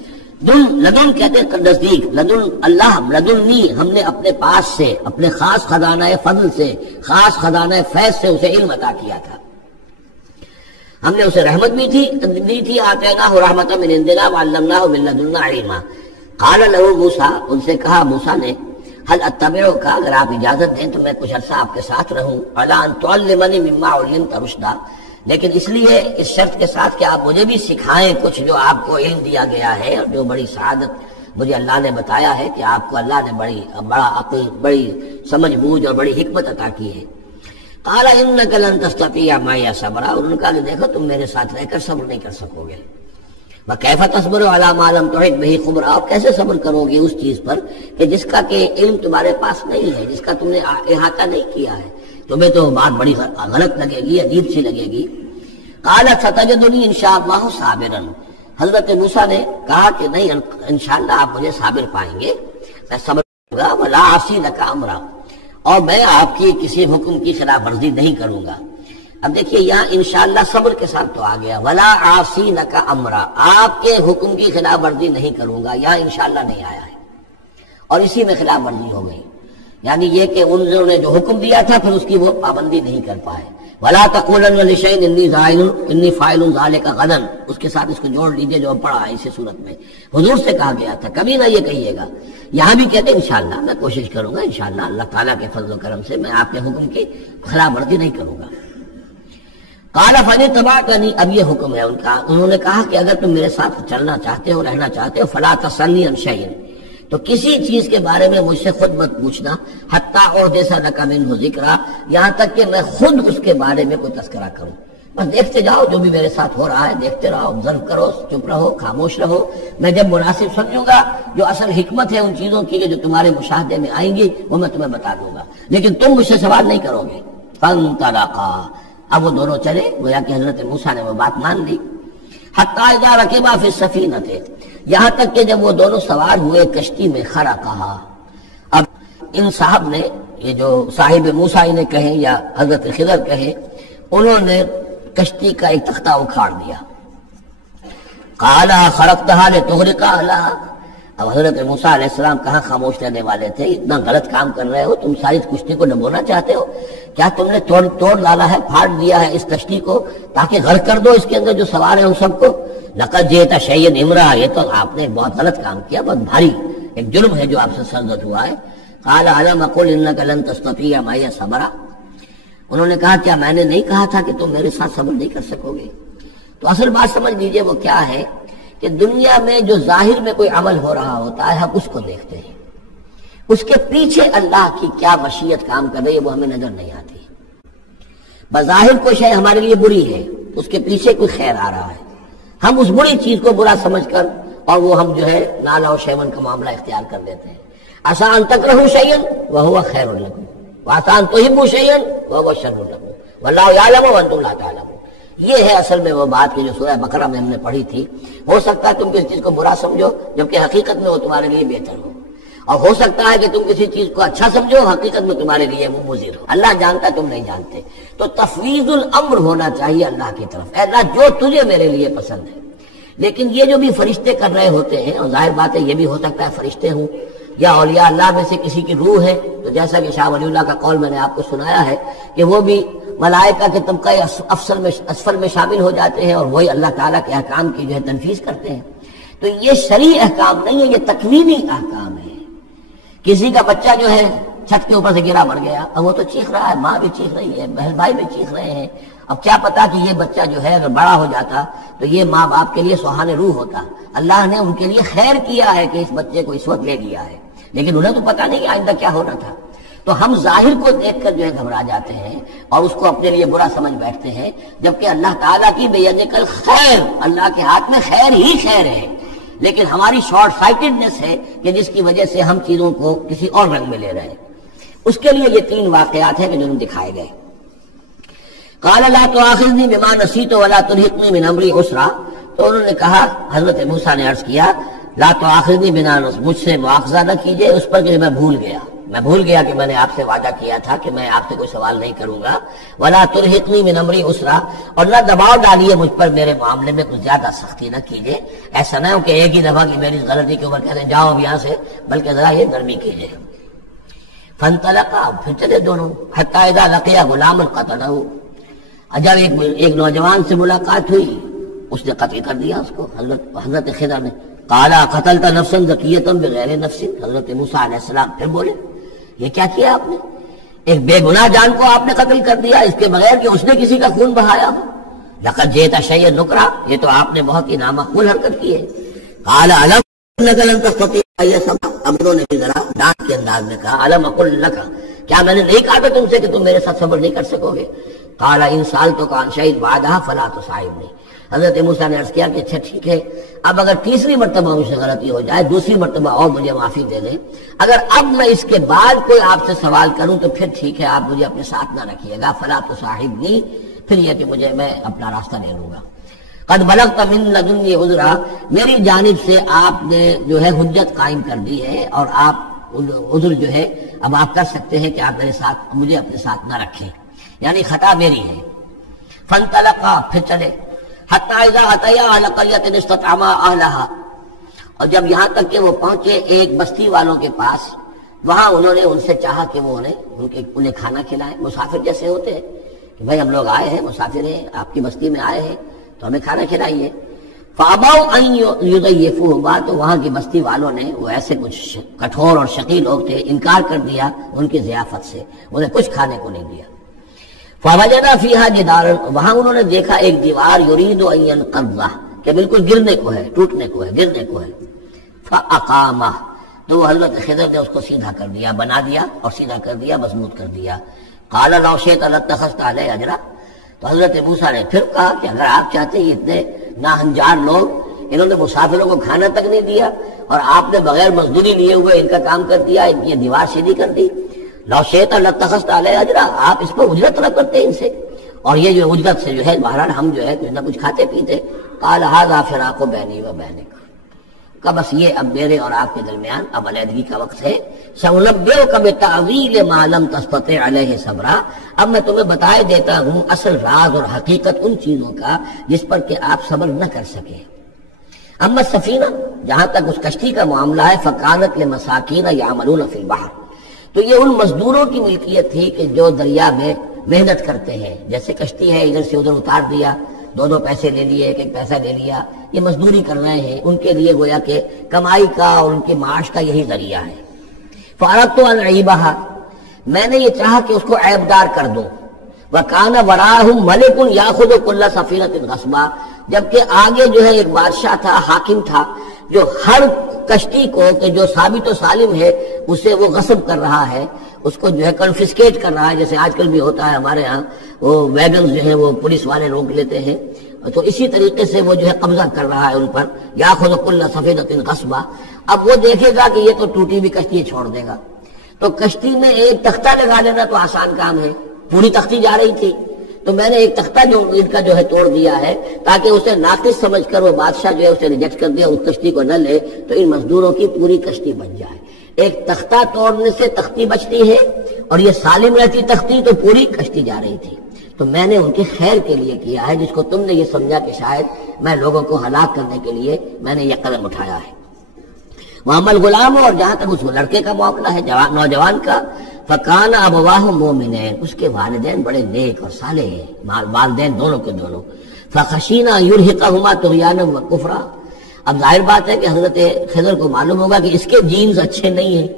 لدن کہتے ہیں نزدیک، لدن اللہ، لدنی ہم نے اپنے پاس سے، اپنے خاص خزانہ فضل سے، خاص خزانہ فیض سے اسے علم عطا کیا تھا۔ ہم نے اسے رحمت بھی دی تھی، آتیناہ رحمۃ من عندنا وعلمناہ من لدنا علما۔ قال له موسیٰ، ان سے کہا موسیٰ نے، هل اتبعک، اگر آپ اجازت دیں تو میں کچھ عرصہ آپ کے ساتھ رہوں، علی ان تعلمنی مما علمت رشدا، لیکن اس لیے اس شرط کے ساتھ کہ آپ مجھے بھی سکھائیں کچھ جو آپ کو علم دیا گیا ہے، اور جو بڑی سعادت مجھے اللہ نے بتایا ہے کہ آپ کو اللہ نے بڑا عقل، بڑی سمجھ بوجھ اور بڑی حکمت عطا کی ہے۔ قال انک لن تستطیع معی صبرا، انہوں نے کہا کہ دیکھو تم میرے ساتھ رہ کر صبر نہیں کر سکو گے۔ وکیف تصبر علی ما لم تحط بہ خبرا، آپ کیسے صبر کرو گے اس چیز پر کہ جس کا کہ علم تمہارے پاس نہیں ہے، جس کا تم نے احاطہ نہیں کیا ہے، تمہیں تو بات بڑی غلط لگے گی، عجیب سی لگے گی۔ قال ستجدنی انشاءاللہ صابرا، حضرت موسیٰ نے کہا کہ نہیں انشاءاللہ آپ مجھے صابر پائیں گے، میں صبر کروں گا، ولا اعصی لک امرا، اور میں آپ کی کسی حکم کی خلاف ورزی نہیں کروں گا۔ اب دیکھیے یہاں انشاءاللہ صبر کے ساتھ تو آ گیا، ولا عاصی لک امرا، آپ کے حکم کی خلاف ورزی نہیں کروں گا، یہاں انشاءاللہ نہیں آیا ہے، اور اسی میں خلاف ورزی ہو گئی، یعنی یہ کہ انہوں نے جو حکم دیا تھا پھر اس کی وہ پابندی نہیں کر پائے۔ ولا تقولن لشیء انی فاعل ذلک غدا، اس کے ساتھ اس کو جوڑ لیجیے جو پڑھا ہے اسی صورت میں، حضور سے کہا گیا تھا کبھی نہ یہ کہیے گا، یہاں بھی کہتے ہیں انشاءاللہ میں کوشش کروں گا، انشاءاللہ اللہ تعالیٰ کے فضل و کرم سے میں آپ کے حکم کی خلاف ورزی نہیں کروں گا۔ قال فإن اتبعتنی، اب یہ حکم ہے ان کا، انہوں نے کہا کہ اگر تم میرے ساتھ چلنا چاہتے ہو، رہنا چاہتے ہو، فلا تسألنی عن شیء، تو کسی چیز کے بارے میں مجھ سے خود مت پوچھنا، حتی احدث لک منہ ذکرا، یہاں تک کہ میں خود اس کے بارے میں کوئی تذکرہ کروں، بس دیکھتے جاؤ جو بھی میرے ساتھ ہو رہا ہے، دیکھتے رہو، آبزرو کرو، چپ رہو، خاموش رہو، میں جب مناسب سمجھوں گا جو اصل حکمت ہے ان چیزوں کی جو تمہارے مشاہدے میں آئیں گی وہ میں تمہیں بتا دوں گا، لیکن تم مجھ سے سوال نہیں کرو گے۔ فانطلقا، اب وہ دونوں چلے، گویا کہ حضرت موسیٰ نے وہ بات مان لی۔ حتی اذا رکبا فی السفینۃ، یہاں تک کہ جب وہ دونوں سوار ہوئے کشتی میں، خرقھا، اب ان صاحب نے، یہ جو صاحب موسیٰ انہیں کہیں یا حضرت خضر کہیں، انہوں نے کشتی کا ایک تختہ اکھاڑ دیا۔ قال خرقتھا لتغرق اہلھا، اب حضرت موسیٰ علیہ السلام کہاں خاموش رہنے والے تھے، اتنا غلط کام کر رہے ہو، تم ساری کشتی کو ڈبونا چاہتے ہو، کیا تم نے توڑ ڈالا ہے، پھاڑ دیا ہے اس کشتی کو تاکہ غرق کر دو اس کے اندر جو سوار ہیں ان سب کو؟ لقد جئت شیئا امرا، یہ تو آپ نے بہت غلط کام کیا، بہت بھاری ایک جرم ہے جو آپ سے سرزد ہوا ہے۔ قال الم اقل انک لن تستطیع معی صبرا، انہوں نے کہا کیا میں نے نہیں کہا تھا کہ تم میرے ساتھ صبر نہیں کر سکو گے؟ تو اصل بات سمجھ لیجئے وہ کیا ہے کہ دنیا میں جو ظاہر میں کوئی عمل ہو رہا ہوتا ہے ہم اس کو دیکھتے ہیں، اس کے پیچھے اللہ کی کیا مشیت کام کر رہی ہے وہ ہمیں نظر نہیں آتی۔ بظاہر کوئی شے ہمارے لیے بری ہے، اس کے پیچھے کوئی خیر آ رہا ہے، ہم اس بری چیز کو برا سمجھ کر اور وہ ہم جو ہے نالا و شیون کا معاملہ اختیار کر لیتے ہیں۔ عسیٰ ان تکرہوا شیئا وہو خیر لکم وعسیٰ ان تحبوا شیئا وہو شر لکم واللہ یعلم وانتم لا تعلمون۔ یہ ہے اصل میں وہ بات کہ جو سورہ بقرہ میں ہم نے پڑھی تھی، ہو سکتا ہے تم کسی چیز کو برا سمجھو جبکہ حقیقت میں وہ تمہارے لیے بہتر ہو، اور ہو سکتا ہے کہ تم کسی چیز کو اچھا سمجھو حقیقت میں تمہارے لیے وہ مضر ہو۔ اللہ جانتا تم نہیں جانتے، تو تفویض الامر ہونا چاہیے اللہ کی طرف، اے اللہ جو تجھے میرے لیے پسند ہے۔ لیکن یہ جو بھی فرشتے کر رہے ہوتے ہیں، اور ظاہر بات ہے یہ بھی ہو سکتا ہے فرشتے ہوں یا اولیاء اللہ میں سے کسی کی روح ہے، تو جیسا کہ شاہ ولی اللہ کا قول میں نے آپ کو سنایا ہے کہ وہ بھی ملائکہ کے طبقہ اسفل میں شامل ہو جاتے ہیں اور وہی اللہ تعالیٰ کے احکام کی جو ہے تنفیذ کرتے ہیں۔ تو یہ شرعی احکام نہیں ہے، یہ تکوینی احکام ہے۔ کسی کا بچہ جو ہے چھت کے اوپر سے گرا مر گیا، اب وہ تو چیخ رہا ہے، ماں بھی چیخ رہی ہے، بہن بھائی بھی چیخ رہے ہیں، اب کیا پتا کہ یہ بچہ جو ہے اگر بڑا ہو جاتا تو یہ ماں باپ کے لیے سہان روح ہوتا، اللہ نے ان کے لیے خیر کیا ہے کہ اس بچے کو اس وقت لے لیا ہے، لیکن انہیں تو پتا نہیں کہ آئندہ کیا ہونا تھا۔ تو ہم ظاہر کو دیکھ کر جو ہے گھبرا جاتے ہیں اور اس کو اپنے لیے برا سمجھ بیٹھتے ہیں، جبکہ اللہ تعالیٰ کی بیدک الخیر، اللہ کے ہاتھ میں خیر ہی خیر ہے، لیکن ہماری شارٹ سائٹڈنس ہے کہ جس کی وجہ سے ہم چیزوں کو کسی اور رنگ میں لے رہے ہیں۔ اس کے لیے یہ تین واقعات ہیں کہ جو دکھائے گئے۔ قال لا تؤاخذنی بما نسیت ولا ترهقنی من امری عسرا، تو انہوں نے کہا، حضرت موسیٰ نے عرض کیا لا تؤاخذنی بما نسیت، مجھ سے مواخذہ نہ کیجئے اس پر کہ میں بھول گیا کہ میں نے آپ سے وعدہ کیا تھا کہ میں آپ سے کوئی سوال نہیں کروں گا، ولا ترهقنی من امری عسرا، اور نہ دباؤ ڈالیے مجھ پر میرے معاملے میں کچھ زیادہ سختی نہ کیجئے، ایسا نہ ہو کہ ایک ہی دفعہ کی میری غلطی کے اوپر کہتے ہیں جاؤ اب یہاں سے، بلکہ ذرا یہ نرمی کیجئے۔ فانطلقا، پھر چلے دونوں، حتی اذا لقیا غلاما قتلہ، جب ایک نوجوان سے ملاقات ہوئی اس نے قتل کر دیا اس کو، حضرت خضر نے۔ قال قتلت نفسا زکیۃ بغیر نفس، حضرت موسیٰ علیہ السلام پھر بولے یہ کیا کیا آپ نے، ایک بے گناہ جان کو آپ نے قتل کر دیا اس کے بغیر کہ اس نے کسی کا خون بہایا ہو۔ لقد جئت شیئا نکرا، یہ تو آپ نے بہت ہی نامعقول حرکت کی ہے۔ قال الم انک لن تستطیع معی صبرا، اب انہوں نے ذرا ڈانٹ کے انداز میں کہا الم اقل لک، کیا میں نے نہیں کہا تھا تم سے کہ تم میرے ساتھ صبر نہیں کر سکو گے؟ قال ان سألتک عن شیء بعدها فلا تصاحبنی، حضرت موسیٰ نے عرض کیا کہ اچھا ٹھیک ہے، اب اگر تیسری مرتبہ مجھ سے غلطی ہو جائے، دوسری مرتبہ اور مجھے معافی دے دیں، اگر اب میں اس کے بعد کوئی آپ سے سوال کروں تو پھر ٹھیک ہے، آپ مجھے اپنے ساتھ نہ رکھیے گا، فلا تصاحبنی، پھر یہ کہ میں اپنا راستہ لے لوں گا۔ قد بلغت من لدنی عذرا، میری جانب سے آپ نے جو ہے حجت قائم کر دی ہے اور آپ عذر جو ہے اب آپ کر سکتے ہیں کہ آپ مجھے اپنے ساتھ نہ رکھیں، یعنی خطا میری ہے۔ فانطلقا، پھر چلے، حتی اذا اتیا اہل قریۃ استطعما اہلھا، اور جب یہاں تک کہ وہ پہنچے ایک بستی والوں کے پاس، وہاں انہوں نے ان سے چاہا کہ وہ انہیں کھانا کھلائیں، مسافر جیسے ہوتے ہیں کہ بھائی ہم لوگ آئے ہیں، مسافر ہیں، آپ کی بستی میں آئے ہیں تو ہمیں کھانا کھلائیے۔ فابوا ان یضیفوہما، تو وہاں کی بستی والوں نے، وہ ایسے کچھ کٹھور اور شقی لوگ تھے، انکار کر دیا ان کی ضیافت سے، انہیں کچھ کھانے کو نہیں دیا۔ فوجد فیہا جدارا، وہاں انہوں نے دیکھا ایک دیوار، یرید ان ینقضہ، کہ بالکل گرنے کو ہے، ٹوٹنے کو ہے، گرنے کو ہے۔ فاقامہ، تو وہ حضرت خضر نے اس کو سیدھا کر دیا، بنا دیا اور سیدھا کر دیا، مضبوط کر دیا۔ قال لو شئت لاتخذت علیہ اجرا، تو تو حضرت موسیٰ نے پھر کہا کہ اگر آپ چاہتے ہیں اتنے ناہنجار لوگ، انہوں نے مسافروں کو کھانا تک نہیں دیا اور آپ نے بغیر مزدوری لیے ہوئے ان کا کام کر دیا، ان کی دیوار سیدھی کر دی، لو شئت لاتخذت علیہ اجرا، آپ اس پر اجرت طلب کرتے ہیں ان سے، اور یہ جو اجرت سے جو ہے بہرحال ہم جو ہے کچھ نہ کچھ کھاتے پیتے۔ قال ھذا فراق بینی و بینک، کہ بس یہ اب میرے اور آپ کے درمیان اب علیحدگی کا وقت ہے۔ سأنبئک بتأویل ما لم تستطع علیہ صبرا، اب میں تمہیں بتائے دیتا ہوں اصل راز اور حقیقت ان چیزوں کا جس پر کہ آپ صبر نہ کر سکے۔ اما السفینہ، جہاں تک اس کشتی کا معاملہ ہے، فکانت لمساکین یعملون فی البحر، تو یہ ان مزدوروں کی ملکیت تھی کہ جو دریا میں محنت کرتے ہیں، جیسے کشتی ہے ادھر سے ادھر اتار دیا، دو پیسے لے لیے، ایک پیسہ لے لیا، یہ مزدوری کر رہے ہیں، ان کے لیے گویا کہ کمائی کا اور ان کے معاش کا یہی ذریعہ ہے۔ فأردت أن أعيبها، میں نے یہ چاہا کہ اس کو عیبدار کر دوں۔ وَكَانَ وَرَاءَهُمْ مَلِكٌ يَأْخُذُ كُلَّ سَفِينَةٍ غَصْبًا، جبکہ آگے جو ہے ایک بادشاہ تھا، حاکم تھا، جو ہر کشتی کو کہ جو ثابت و سالم ہے اسے وہ غصب کر رہا ہے، اس کو جو ہے کنفسکیٹ کر رہا ہے، جیسے آج کل بھی ہوتا ہے ہمارے ہاں، وہ ویگنز جو ہیں وہ پولیس والے روک لیتے ہیں، تو اسی طریقے سے وہ جو ہے قبضہ کر رہا ہے ان پر، یاخذ کل سفینۃ غصبا۔ اب وہ دیکھے گا کہ یہ تو ٹوٹی بھی کشتی چھوڑ دے گا، تو کشتی میں ایک تختہ لگا دینا تو آسان کام ہے، پوری تختی جا رہی تھی، تو میں نے ایک تختہ جو ان کا جو ہے توڑ دیا ہے تاکہ اسے ناقص سمجھ کر وہ بادشاہ جو ہے اسے ریجیکٹ کر دے، اس کشتی کو نہ لے، تو ان مزدوروں کی پوری کشتی بچ جائے۔ ایک تختہ توڑنے سے تختی بچتی ہے، اور یہ سالم رہتی تختی تو پوری کشتی جا رہی تھی۔ تو میں نے ان کے خیر کے لیے کیا ہے، جس کو تم نے یہ سمجھا کہ شاید میں لوگوں کو ہلاک کرنے کے لیے میں نے یہ قدم اٹھایا ہے۔ محمد غلام، اور جہاں تک اس لڑکے کا معاملہ ہے، نوجوان کا، فکان ابواہ مومنین، اس کے والدین بڑے نیک اور صالح ہیں، والدین دونوں کے دونوں، فخشینا یرہقہما طغیانا و کفرا۔ اب ظاہر بات ہے کہ حضرت خضر کو معلوم ہوگا کہ اس کے جینز اچھے نہیں ہیں،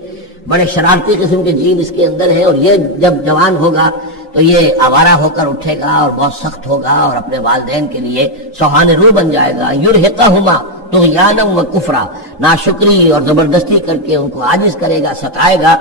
بڑے شرارتی قسم کے جین اس کے اندر ہیں، اور یہ جب جوان ہوگا تو یہ آوارہ ہو کر اٹھے گا اور بہت سخت ہوگا اور اپنے والدین کے لیے سوہان روح بن جائے گا۔ یرہقہما طغیانا و کفرا، ناشکری اور زبردستی کر کے ان کو عاجز کرے گا، ستائے گا۔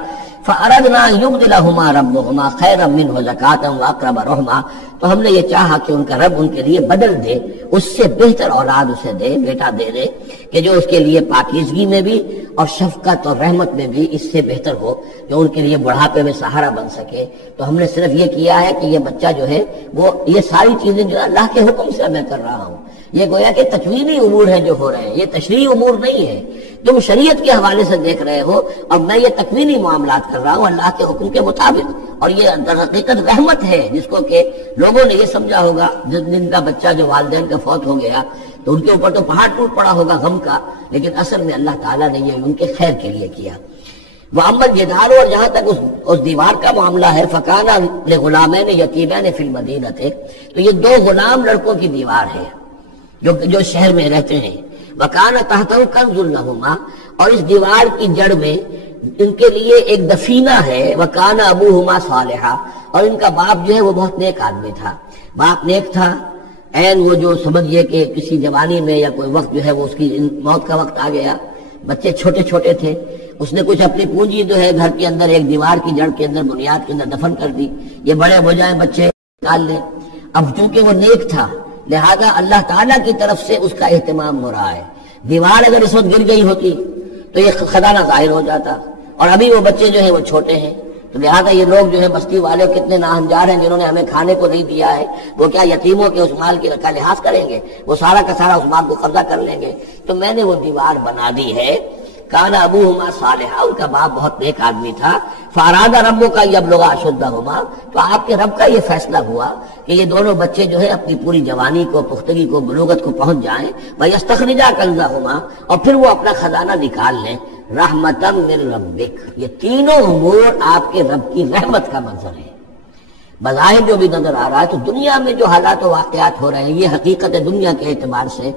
فَأَرَدْنَا يُبْدِلَهُمَا رَبُّهُمَا خَيْرًا مِّنْهُ زَكَاةً وَأَقْرَبَ رُحْمًا، تو ہم نے یہ چاہا کہ ان کا رب ان کے لیے بدل دے، اس سے بہتر اولاد اسے دے، بیٹا دے دے کہ جو اس کے لیے پاکیزگی میں بھی اور شفقت اور رحمت میں بھی اس سے بہتر ہو، جو ان کے لیے بڑھاپے میں سہارا بن سکے۔ تو ہم نے صرف یہ کیا ہے کہ یہ بچہ جو ہے وہ یہ ساری چیزیں جو اللہ کے حکم سے میں کر رہا ہوں، یہ گویا کہ تکوینی امور ہیں جو ہو رہے ہیں، یہ تشریعی امور نہیں ہے، تم شریعت کے حوالے سے دیکھ رہے ہو، اور میں یہ تکوینی معاملات کر رہا ہوں اللہ کے حکم کے مطابق، اور یہ در حقیقت رحمت ہے، جس کو کہ لوگوں نے یہ سمجھا ہوگا جن کا بچہ جو والدین کا فوت ہو گیا تو ان کے اوپر تو پہاڑ ٹوٹ پڑا ہوگا غم کا، لیکن اصل میں اللہ تعالیٰ نے یہ ان کے خیر کے لیے کیا۔ وَأَمَّا الْجِدَارُ، اور جہاں تک اس دیوار کا معاملہ ہے، فَكَانَ لِغُلَامَيْنِ يَتِيمَيْنِ فِي الْمَدِينَةِ، تو یہ دو غلام لڑکوں کی دیوار ہے جو شہر میں رہتے ہیں۔ وَكَانَ تَحْتَهُ كَنْزٌ لَهُمَا، اور اس دیوار کی جڑ میں ان کے لیے ایک دفینہ ہے۔ وَكَانَ أَبُوهُمَا صَالِحًا، اور ان کا باپ جو ہے وہ بہت نیک آدمی تھا، باپ نیک تھا، عین وہ جو سمجھئے کہ کسی جوانی میں یا کوئی وقت جو ہے وہ اس کی موت کا وقت آ گیا، بچے چھوٹے چھوٹے تھے، اس نے کچھ اپنی پونجی جو ہے گھر کے اندر ایک دیوار کی جڑ کے اندر بنیاد کے اندر دفن کر دی، یہ بڑے ہو جائیں بچے نکال لیں۔ اب چونکہ وہ نیک تھا لہذا اللہ تعالیٰ کی طرف سے اس کا اہتمام ہو رہا ہے، دیوار اگر اس وقت گر گئی ہوتی تو یہ خزانہ ظاہر ہو جاتا، اور ابھی وہ بچے جو ہیں وہ چھوٹے ہیں، تو لہذا یہ لوگ جو ہے بستی والے کتنے ناہنجار ہیں جنہوں نے ہمیں کھانے کو نہیں دیا ہے، وہ کیا یتیموں کے اس مال کا لحاظ کریں گے؟ وہ سارا کا سارا اس مال کو قبضہ کر لیں گے۔ تو میں نے وہ دیوار بنا دی ہے۔ کان ابوہما صالحا، ان کا باپ بہت نیک آدمی تھا۔ فاراد ربک یبلغا اشدہما، تو آپ کے رب کا یہ فیصلہ ہوا کہ یہ دونوں بچے جو ہے اپنی پوری جوانی کو، پختگی کو، بلوغت کو پہنچ جائیں، ویستخرجا کنزہما، اور پھر وہ اپنا خزانہ نکال لیں۔ رحمتا من ربک، یہ تینوں امور آپ کے رب کی رحمت کا منظر ہے۔ بظاہر جو بھی نظر آ رہا ہے تو دنیا میں جو حالات و واقعات ہو رہے ہیں یہ حقیقت دنیا کے اعتبار سے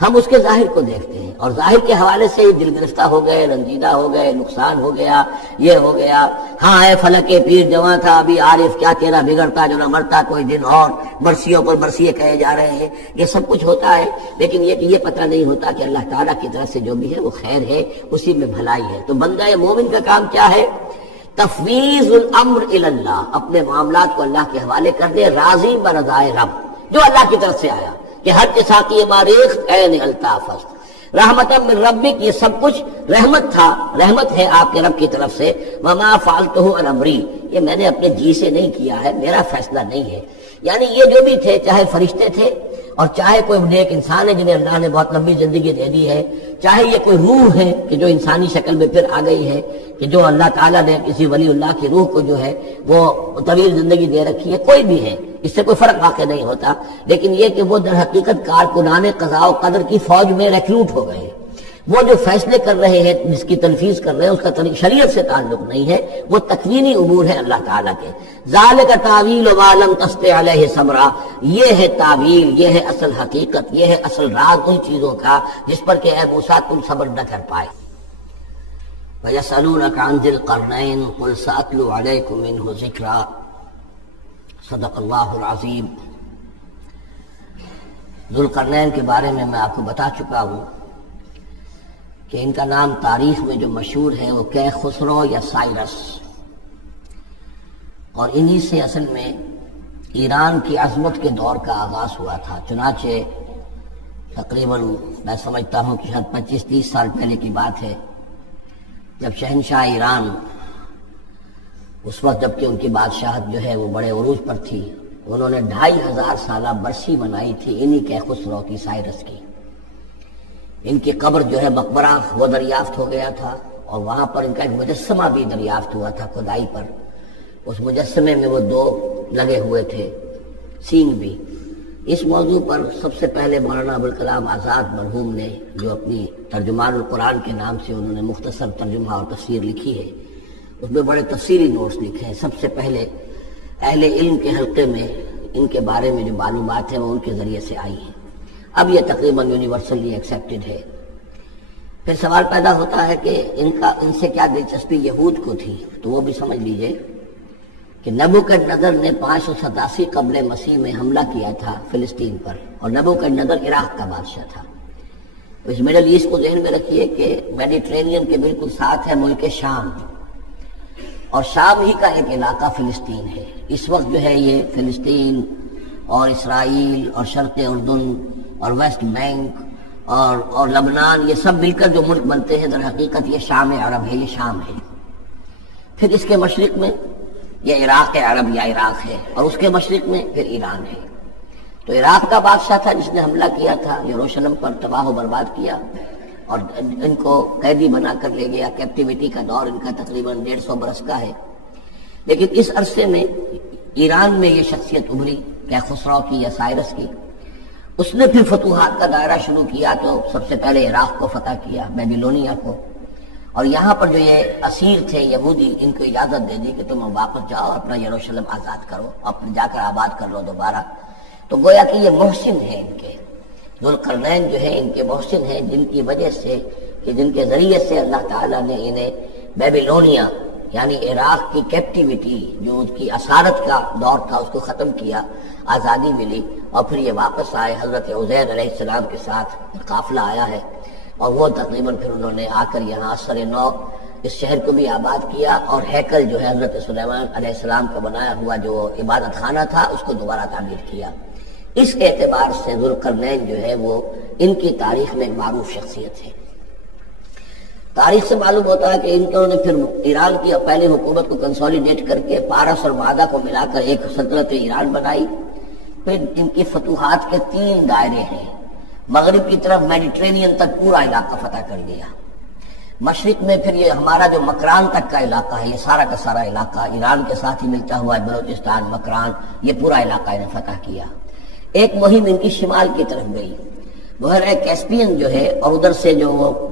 ہم اس کے ظاہر کو دیکھتے ہیں، اور ظاہر کے حوالے سے دل گرفتہ ہو گئے، رنجیدہ ہو گئے، نقصان ہو گیا، یہ ہو گیا، ہاں اے فلک پیر جواں تھا ابھی عارف، کیا تیرا بگڑتا جو نہ مرتا کوئی دن اور، برسیوں پر برسیے کہے جا رہے ہیں، یہ سب کچھ ہوتا ہے، لیکن یہ پتہ نہیں ہوتا کہ اللہ تعالیٰ کی طرف سے جو بھی ہے وہ خیر ہے، اسی میں بھلائی ہے۔ تو بندہ مومن کا کام کیا ہے؟ تفویض الامر الی اللہ، اپنے معاملات کو اللہ کے حوالے کر دے، راضی برضائے رب، جو اللہ کی طرف سے آیا کہ ہر ساقی ماریخ عین الطاف است، رحمت من ربک، یہ سب کچھ رحمت تھا، رحمت ہے آپ کے رب کی طرف سے، وما فعلتہ عن امری، یہ میں نے اپنے جی سے نہیں کیا ہے، میرا فیصلہ نہیں ہے۔ یعنی یہ جو بھی تھے، چاہے فرشتے تھے اور چاہے کوئی نیک انسان ہے جنہیں اللہ نے بہت لمبی زندگی دے دی ہے، چاہے یہ کوئی روح ہے کہ جو انسانی شکل میں پھر آ گئی ہے، کہ جو اللہ تعالیٰ نے کسی ولی اللہ کی روح کو جو ہے وہ طویل زندگی دے رکھی ہے، کوئی بھی ہے، اس سے کوئی فرق واقع نہیں ہوتا، لیکن یہ کہ وہ در حقیقت کارکنان قضاء و قدر کی فوج میں ریکروٹ ہو گئے، وہ جو فیصلے کر رہے ہیں، جس کی تنفیذ کر رہے ہیں، اس کا شریعت سے تعلق نہیں ہے، وہ تکوینی امور ہے اللہ تعالیٰ کے۔ ذالک تعویل ما لم تستطع علیہ صبرا، یہ ہے تعویل، یہ ہے اصل حقیقت، یہ ہے اصل راز ان چیزوں کا جس پر کہ اے موسیٰ تم صبر نہ کر پائے۔ وَيَسْأَلُونَكَ عَنْ ذِي الْقَرْنَيْنِ قُلْ سَأَتْلُو عَلَيْكُمْ مِنْهُ ذِكْرًا، صدق اللہ العظیم۔ ذوالقرنین کے بارے میں آپ کو بتا چکا ہوں کہ ان کا نام تاریخ میں جو مشہور ہے وہ کیخسرو یا سائرس، اور انہی سے اصل میں ایران کی عظمت کے دور کا آغاز ہوا تھا۔ چنانچہ تقریباً میں سمجھتا ہوں کہ شاید 25-30 سال پہلے کی بات ہے، جب شہنشاہ ایران، اس وقت جب کہ ان کی بادشاہت جو ہے وہ بڑے عروج پر تھی، انہوں نے 2500 سالہ برسی منائی تھی انہی کیخسرو کی، سائرس کی۔ ان کی قبر جو ہے مقبرہ وہ دریافت ہو گیا تھا، اور وہاں پر ان کا ایک مجسمہ بھی دریافت ہوا تھا کھدائی پر، اس مجسمے میں وہ 2 لگے ہوئے تھے، سینگ بھی۔ اس موضوع پر سب سے پہلے مولانا ابوالکلام آزاد مرحوم نے، جو اپنی ترجمان القرآن کے نام سے انہوں نے مختصر ترجمہ اور تفسیر لکھی ہے، اس میں بڑے تفصیلی نوٹس لکھے ہیں۔ سب سے پہلے اہل علم کے حلقے میں ان کے بارے میں جو معلومات ہیں وہ ان کے ذریعے سے آئی ہیں، اب یہ تقریباً یونیورسلی ایکسیپٹڈ ہے۔ پھر سوال پیدا ہوتا ہے کہ ان سے کیا دلچسپی یہود کو تھی، تو وہ بھی سمجھ لیجئے کہ نبوکدنضر نے 587 قبل مسیح میں حملہ کیا تھا فلسطین پر، اور نبوکدنضر عراق کا بادشاہ تھا۔ اس مڈل ایسٹ کو ذہن میں رکھیے کہ میڈیٹرینین کے بالکل ساتھ ہے ملک شام، اور شام ہی کا ایک علاقہ فلسطین ہے۔ اس وقت جو ہے یہ فلسطین اور اسرائیل اور شرق اردن اور ویسٹ بینک اور لبنان، یہ سب مل کر جو ملک بنتے ہیں، در حقیقت یہ شام عرب ہے، یہ شام ہے۔ پھر اس کے مشرق میں یہ عراق عرب یا عراق ہے، اور اس کے مشرق میں پھر ایران ہے۔ تو عراق کا بادشاہ تھا جس نے حملہ کیا تھا یروشلم پر، تباہ و برباد کیا، اور ان کو قیدی بنا کر لے گیا۔ کیپٹیوٹی کا دور ان کا تقریباً 150 برس کا ہے، لیکن اس عرصے میں ایران میں یہ شخصیت ابھری کیخسرو کی یا سائرس کی۔ اس نے پھر فتوحات کا دائرہ شروع کیا، تو سب سے پہلے عراق کو فتح کیا، بیبیلونیا کو، اور یہاں پر جو یہ اسیر تھے یہودی، ان کو اجازت دے دی کہ تم واپس جاؤ، اپنا یروشلم آزاد کرو، اپنے جا کر آباد کر لو دوبارہ۔ تو گویا کہ یہ محسن ہیں ان کے، ذوالقرنین جو ہے ان کے محسن ہیں، جن کی وجہ سے، کہ جن کے ذریعے سے اللہ تعالیٰ نے انہیں بیبیلونیا یعنی عراق کی کیپٹیوٹی، جو اس کی اسارت کا دور تھا، اس کو ختم کیا، آزادی ملی، اور پھر یہ واپس آئے۔ حضرت عزیر علیہ السلام کے ساتھ قافلہ آیا ہے، اور وہ تقریباً پھر انہوں نے آ کر یہاں اثر نو اس شہر کو بھی آباد کیا، اور ہیکل جو ہے حضرت سلیمان علیہ السلام کا بنایا ہوا جو عبادت خانہ تھا، اس کو دوبارہ تعمیر کیا۔ اس اعتبار سے ذوالقرنین جو ہے وہ ان کی تاریخ میں ایک معروف شخصیت ہے۔ تاریخ سے معلوم ہوتا ہے کہ انہوں نے پھر ایران کی پہلی حکومت کو کنسولیڈیٹ کر کے پارس اور مادہ کو ملا کر ایک سلطنت ایران بنائی۔ پھر ان کی فتوحات کے 3 دائرے ہیں۔ مغرب کی طرف میڈیٹرینین تک پورا علاقہ فتح کر لیا، مشرق میں پھر یہ ہمارا جو مکران تک کا علاقہ ہے، یہ سارا کا سارا علاقہ ایران کے ساتھ ہی ملتا ہوا ہے، بلوچستان، مکران، یہ پورا علاقہ انہیں فتح کیا۔ ایک مہم ان کی شمال کی طرف گئی، بحیرہ کیسپین جو ہے، اور ادھر سے جو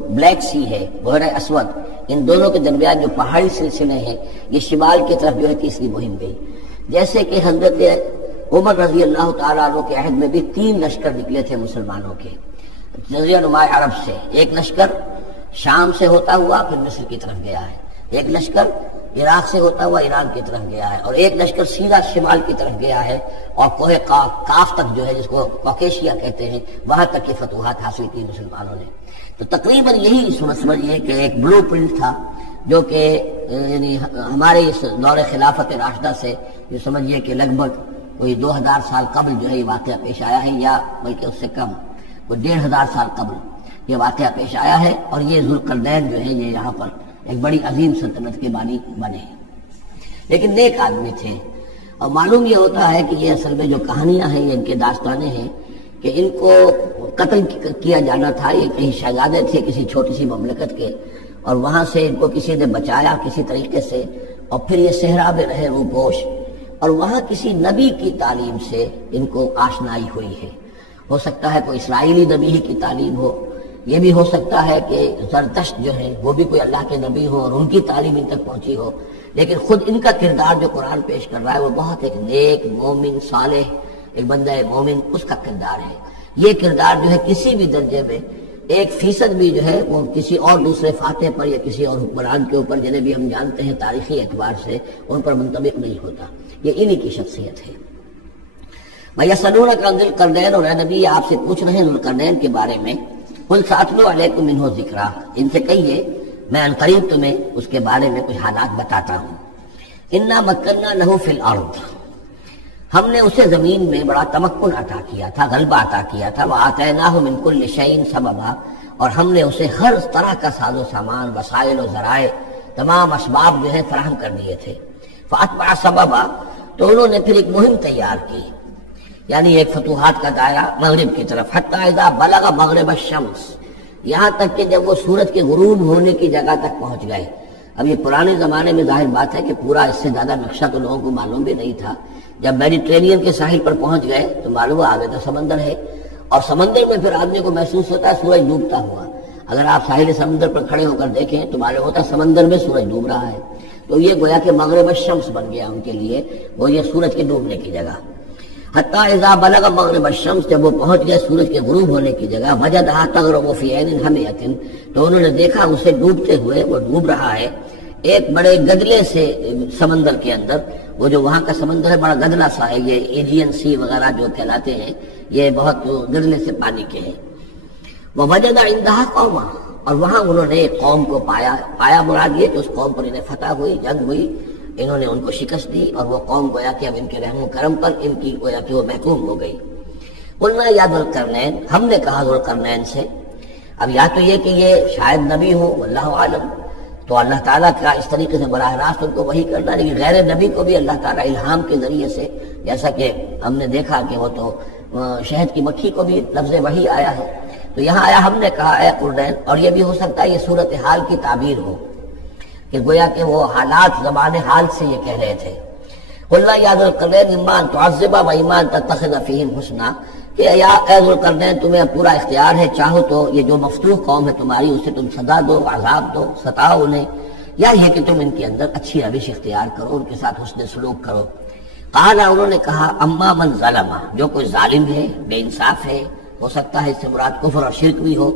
بلیک سی ہے، بحیرہ اسود، ان دونوں کے درمیان جو پہاڑی سلسلے ہیں، یہ شمال کی طرف جو ہے تیسری مہم گئی۔ جیسے کہ حضرت عمر رضی اللہ تعالیٰ عنہ کے عہد میں بھی 3 لشکر نکلے تھے مسلمانوں کے جزیرہ نما عرب سے، ایک لشکر شام سے ہوتا ہوا پھر مصر کی طرف گیا ہے، ایک لشکر عراق سے ہوتا ہوا ایران کی طرف گیا ہے، اور ایک لشکر سیدھا شمال کی طرف گیا ہے، اور کوہ کاف تک جو ہے، جس کو کوکیشیا کہتے ہیں، وہاں تک کی فتوحات حاصل کی مسلمانوں نے۔ تو تقریباً یہی سمجھیے کہ ایک بلو پرنٹ تھا جو کہ یعنی ہمارے اس دور خلافت راشدہ سے یہ سمجھیے کہ لگ بھگ کوئی 2000 سال قبل جو ہے یہ واقعہ پیش آیا ہے، یا بلکہ اس سے کم، کوئی 1500 سال قبل یہ واقعہ پیش آیا ہے، اور یہ ذوالقرنین جو ہے یہ یہاں پر ایک بڑی عظیم سلطنت کے بانی بنے ہیں، لیکن نیک آدمی تھے۔ اور معلوم یہ ہوتا ہے کہ یہ اصل میں جو کہانیاں ہیں، یہ ان کے داستانیں ہیں کہ ان کو قتل کیا جانا تھا۔ یہ کہیں شہزادے تھے کسی چھوٹی سی مملکت کے، اور وہاں سے ان کو کسی نے بچایا کسی طریقے سے، اور پھر یہ صحرا میں رہے روپوش، اور وہاں کسی نبی کی تعلیم سے ان کو آشنائی ہوئی ہے۔ ہو سکتا ہے کوئی اسرائیلی نبی ہی کی تعلیم ہو، یہ بھی ہو سکتا ہے کہ زرتشت جو ہے وہ بھی کوئی اللہ کے نبی ہو اور ان کی تعلیم ان تک پہنچی ہو، لیکن خود ان کا کردار جو قرآن پیش کر رہا ہے وہ بہت ایک نیک مومن صالح ایک بندہ مومن اس کا کردار ہے۔ یہ کردار جو ہے کسی بھی درجے میں 1% بھی جو ہے وہ کسی اور دوسرے فاتح پر یا کسی اور حکمران کے اوپر، جنہیں بھی ہم جانتے ہیں تاریخی اعتبار سے، ان پر منطبق نہیں ہوتا۔ یہ انہی کی شخصیت ہے۔ وَيَسْأَلُونَكَ عَنِ ذِي الْقَرْنَيْنِ، اور اے نبی آپ سے پوچھ رہے ہیں ذوالقرنین کے بارے میں، قُلْ سَأَتْلُو عَلَيْكُم مِّنْهُ ذِكْرًا، ان سے کہیے میں عنقریب تمہیں اس کے بارے میں کچھ حالات بتاتا ہوں۔ اِنَّا مَكَّنَّا لَهُ فِي الْأَرْضِ، ہم نے اسے زمین میں بڑا تمکن عطا کیا تھا، غلبہ عطا کیا تھا۔ وَآتَيْنَاهُ مِن كُلِّ شَيْءٍ سَبَبًا، اور ہم نے اسے ہر طرح کا ساز و سامان، وسائل و ذرائع، تمام اسباب جو ہے فراہم کر دیے تھے۔ فَأَتْبَعَ سَبَبًا، تو انہوں نے پھر ایک مہم تیار کی، یعنی ایک فتوحات کا دائرہ مغرب کی طرف، حتی اذا بلغ مغرب الشمس، یہاں تک کہ جب وہ سورج کے غروب ہونے کی جگہ تک پہنچ گئے۔ اب یہ پرانے زمانے میں ظاہر بات ہے کہ پورا اس سے زیادہ نقشہ تو لوگوں کو معلوم بھی نہیں تھا۔ جب میڈیٹرینین کے ساحل پر پہنچ گئے تو معلوم ہوا آگے تو سمندر ہے، اور سمندر میں پھر آدمی کو محسوس ہوتا ہے سورج ڈوبتا ہوا۔ اگر آپ ساحل سمندر پر کھڑے ہو کر دیکھیں تو معلوم ہوتا ہے سمندر میں سورج ڈوب رہا ہے۔ تو یہ گویا کہ مغرب الشمس بن گیا ان کے لیے، وہ یہ سورج کے ڈوبنے کی جگہ۔ حتی اذا بلغ مغرب الشمس، جب وہ پہنچ گئے سورج کے غروب ہونے کی جگہ، وجدها تغرب في عين حمئة، تو انہوں نے دیکھا اسے ڈوبتے ہوئے، وہ ڈوب رہا ہے ایک بڑے گدلے سے سمندر کے اندر۔ وہ جو وہاں کا سمندر ہے بڑا گدلا سا ہے، یہ ایجین سی وغیرہ جو کہلاتے ہیں، یہ بہت گدلے سے پانی کے ہیں۔ ووجد عندها قوما، اور وہاں انہوں نے ایک قوم کو پایا مراد یہ کہ اس قوم پر انہیں فتح ہوئی، جنگ ہوئی، انہوں نے ان کو شکست دی، اور وہ قوم گویا کہ اب ان کے رحم و کرم پر ان کی گویا کہ وہ محکوم ہو گئی۔ قلنا یا ذوالقرنین، ہم نے کہا ذوالقرنین سے، اب یا تو یہ کہ یہ شاید نبی ہو، واللہ عالم، تو اللہ تعالیٰ کا اس طریقے سے براہ راست ان کو وحی کرنا، لیکن غیر نبی کو بھی اللہ تعالیٰ الہام کے ذریعے سے، جیسا کہ ہم نے دیکھا کہ وہ تو شہد کی مکھی کو بھی لفظ وحی آیا ہے، تو یہاں آیا ہم نے کہا اے قرنین، اور یہ بھی ہو سکتا ہے یہ صورتحال کی تعبیر ہو کہ گویا کہ وہ حالات زبان حال سے یہ کہہ رہے تھے۔ قلنا یا ذوالقرنین اما ان تعذب و اما ان تتخذ فیہم حسنا، کہ یا اے ذوالقرنین تمہیں پورا اختیار ہے، چاہو تو یہ جو مفتوح قوم ہے تمہاری اسے تم سزا دو، عذاب دو، ستاؤ انہیں، یا یہ کہ تم ان کے اندر اچھی روش اختیار کرو، ان کے ساتھ حسن سلوک کرو۔ قال، انہوں نے کہا اما من ظلم، جو کوئی ظالم ہے، بے انصاف ہے، ہو سکتا ہے اس سے مراد کفر اور شرک بھی ہو،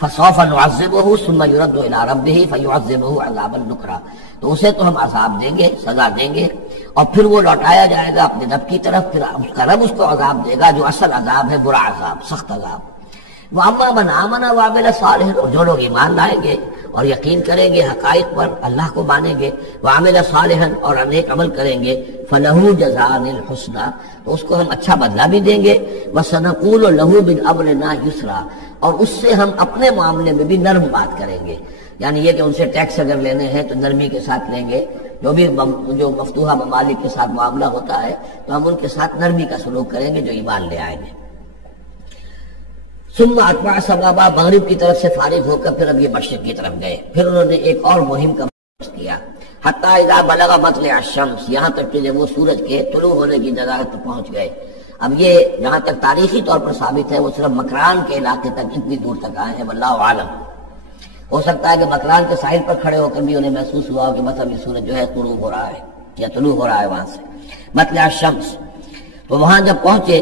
فسوف نعذبہ ثم يرد الى ربہ فيعذبہ عذابا نکرا، تو اسے تو ہم عذاب دیں گے، سزا دیں گے، اور پھر وہ لوٹایا جائے گا اپنے رب کی طرف، پھر اس کا رب اس کو عذاب دے گا جو اصل عذاب ہے، برا عذاب، سخت عذاب۔ واما من آمن وعمل صالحا، اور جو لوگ ایمان لائیں گے اور یقین کریں گے حقائق پر، اللہ کو مانیں گے، وعمل صالحا، اور نیک عمل کریں گے، فلہ جزاء الحسنى، تو اس کو ہم اچھا بدلہ بھی دیں گے، وسنقول له من امرنا یسرا، اور اس سے ہم اپنے معاملے میں بھی نرم بات کریں گے، یعنی یہ کہ ان سے ٹیکس اگر لینے ہیں تو نرمی کے ساتھ لیں گے، جو مفتوحہ ممالک کے ساتھ معاملہ ہوتا ہے تو ہم ان کے ساتھ نرمی کا سلوک کریں گے جو ایمان لے آئیں گے۔ ثم اتبع سببا، مغرب کی طرف سے فارغ ہو کر پھر اب یہ مشرق کی طرف گئے، پھر انہوں نے ایک اور مہم کا بندوبست کیا، حتی اذا بلغ مطلع الشمس، یہاں تک کہ جب وہ سورج کے طلوع ہونے کی جگہ پر پہنچ گئے۔ اب یہ جہاں تک تاریخی طور پر ثابت ہے وہ صرف مکران کے علاقے تک اتنی دور تک آئے ہیں، واللہ عالم، ہو سکتا ہے کہ مکران کے ساحل پر کھڑے ہو کر بھی انہیں محسوس ہوا کہ مثلا یہ سورج جو ہے غروب ہو رہا ہے یا طلوع ہو رہا ہے وہاں سے، مطلع الشمس، تو وہاں جب پہنچے،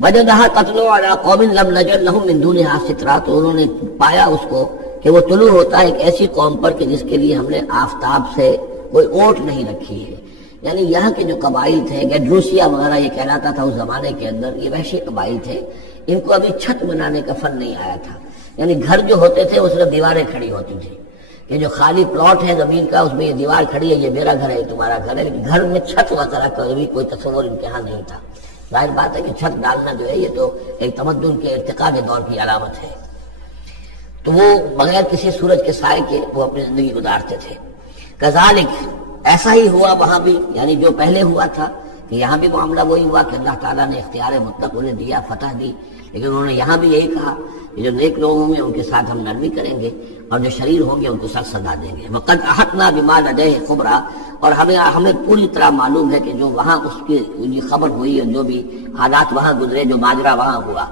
وجدها تطلع على قوم لم نجعل لهم من دونها سترا، تو انہوں نے پایا اس کو کہ وہ طلوع ہوتا ہے ایک ایسی قوم پر کہ جس کے لیے ہم نے آفتاب سے کوئی اوٹ نہیں رکھی ہے، یعنی یہاں کے جو قبائل تھے، گیڈروسیا وغیرہ یہ کہلاتا تھا اس زمانے کے اندر، یہ وحشی قبائل تھے، ان کو ابھی چھت بنانے کا فن نہیں آیا تھا، یعنی گھر جو ہوتے تھے وہ صرف دیواریں کھڑی ہوتی تھی، کہ جو خالی پلاٹ ہے زمین کا، اس میں یہ دیوار کھڑی ہے، یہ میرا گھر ہے، یہ تمہارا گھر ہے، لیکن گھر میں چھت وغیرہ کا بھی کوئی تصور ان کے ہاں نہیں تھا۔ ظاہر بات ہے کہ چھت ڈالنا جو ہے یہ تو ایک تمدن کے ارتقاء کے دور کی علامت ہے۔ تو وہ بغیر کسی سورج کے سائے کے وہ اپنی زندگی گزارتے تھے۔ کذالک، ایسا ہی ہوا وہاں بھی، یعنی جو پہلے ہوا تھا کہ یہاں بھی معاملہ وہی ہوا کہ اللہ تعالیٰ نے اختیار مطلق انہیں دیا، فتح دی، لیکن انہوں نے یہاں بھی یہی کہا کہ جو نیک لوگ ہوں گے ان کے ساتھ ہم نرمی کریں گے اور جو شریر ہوں گے ان کو سخت سزا دیں گے۔ وقد احطنا بما لدیہ خبرا، اور ہمیں پوری طرح معلوم ہے کہ جو وہاں اس کی خبر ہوئی اور جو بھی حالات وہاں گزرے، جو ماجرا وہاں ہوا۔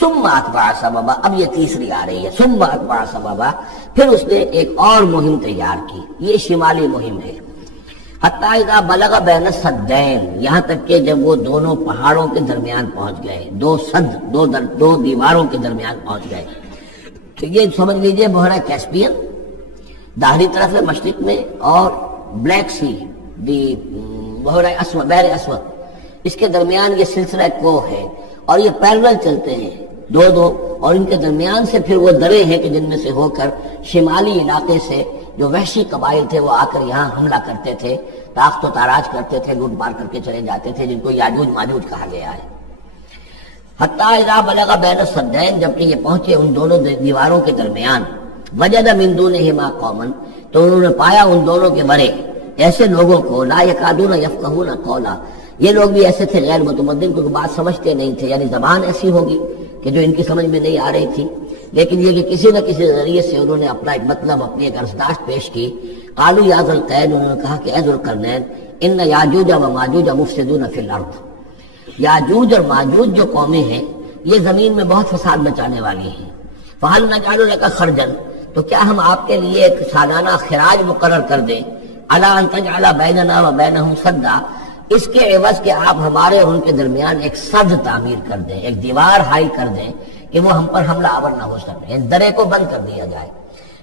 ثم اتبع سببا، اب یہ تیسری آ رہی ہے، ثم اتبع سببا، پھر اس نے ایک اور مہم تیار کی، یہ شمالی مہم ہے۔ حتی اذا بلغ بین السدین، یہاں تک کہ جب وہ دونوں پہاڑوں کے درمیان پہنچ گئے، دو دیواروں کے درمیان پہنچ گئے، تو یہ سمجھ لیجئے بحیرہ کیسپیئن داہری طرف ہے مشرق میں، اور بلیک سی بحیرہ اسود، بحر اسود، اس کے درمیان یہ سلسلہ کوہ ہے، اور یہ پیرلل چلتے ہیں دو، اور ان کے درمیان سے پھر وہ درے ہیں کہ جن میں سے ہو کر شمالی علاقے سے جو وحشی قبائل تھے وہ آ کر یہاں حملہ کرتے تھے، تاخت و تاراج کرتے تھے، لوٹ مار کر کے چلے جاتے تھے، جن کو یاجوج ماجوج کہا گیا ہے۔ حتی اذا بلغ بین السدین، جبکہ یہ پہنچے ان دونوں دیواروں کے درمیان، وجد من دونہما قوما، تو انہوں نے پایا ان دونوں کے بڑے ایسے لوگوں کو، لا یکادون یفقہون قولا، یہ لوگ بھی ایسے تھے غیر متمدن، کوئی بات سمجھتے نہیں تھے، یعنی زبان ایسی ہوگی کہ جو ان کی سمجھ میں نہیں آ رہی تھی، لیکن یہ کہ کسی نہ کسی ذریعے سے انہوں نے اپنا ایک مطلب، اپنی ایک عرضداشت پیش کی۔ قالوا یا ذا القرنین، انہوں نے کہا کہ اے ذو القرنین، ان یاجوج و ماجوج مفسدون فی الارض، یاجوج اور ماجوج جو قومیں ہیں یہ زمین میں بہت فساد مچانے والی ہیں۔ فہل نجعل لک خرجا، تو کیا ہم آپ کے لیے ایک سالانہ خراج مقرر کر دیں، الی ان تجعل بیننا و بینہم سدا، اس کے عوض کہ آپ ہمارے اور ان کے درمیان ایک سد تعمیر کر دیں، ایک دیوار ہائی کر دیں کہ وہ ہم پر حملہ آور نہ ہو سکے، درے کو بند کر دیا جائے۔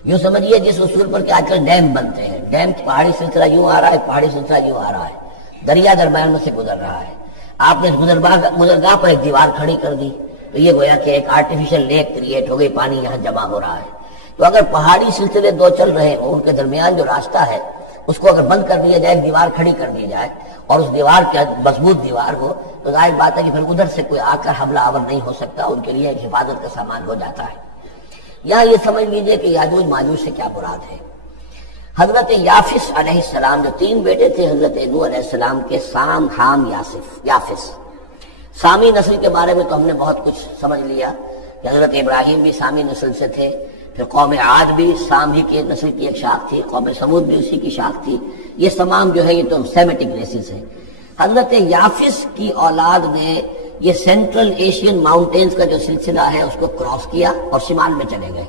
یوں سمجھیے جس اصول پر کہ آج کل ڈیم بنتے ہیں، ڈیم پہاڑی سلسلہ یوں آ رہا ہے، پہاڑی سلسلہ یوں آ رہا ہے، دریا درمیان میں سے گزر رہا ہے، آپ نے گزرگاہ پر ایک دیوار کھڑی کر دی تو یہ گویا کہ ایک آرٹیفیشل لیک کریٹ ہو گئی، پانی یہاں جمع ہو رہا ہے۔ تو اگر پہاڑی سلسلے دو چل رہے ہیں، ان کے درمیان جو راستہ ہے اس کو اگر بند کر دیا جائے، ایک دیوار کھڑی کر دی جائے اور اس دیوار کے مضبوط دیوار ہو، تو ظاہر بات ہے کہ پھر ادھر سے کوئی آ کر حملہ آور نہیں ہو سکتا، ان کے لیے ایک حفاظت کا سامان ہو جاتا ہے۔ یا یہ سمجھ لیجئے کہ یاجوج ماجوج سے کیا مراد ہے۔ حضرت یافس علیہ السلام، جو تین بیٹے تھے حضرت نوح علیہ السلام کے، سام، حام، یافس، سامی نسل کے بارے میں تو ہم نے بہت کچھ سمجھ لیا کہ حضرت ابراہیم بھی سامی نسل سے تھے، پھر قوم عاد بھی سام ہی کی نسل کی ایک شاخ تھی، قوم سمود بھی اسی کی شاخ تھی، یہ تمام جو ہے یہ تو سیمیٹک ریسز ہیں۔ حضرت یافس کی اولاد نے یہ سینٹرل ایشین ماؤنٹینز کا جو سلسلہ ہے اس کو کراس کیا اور شمال میں چلے گئے،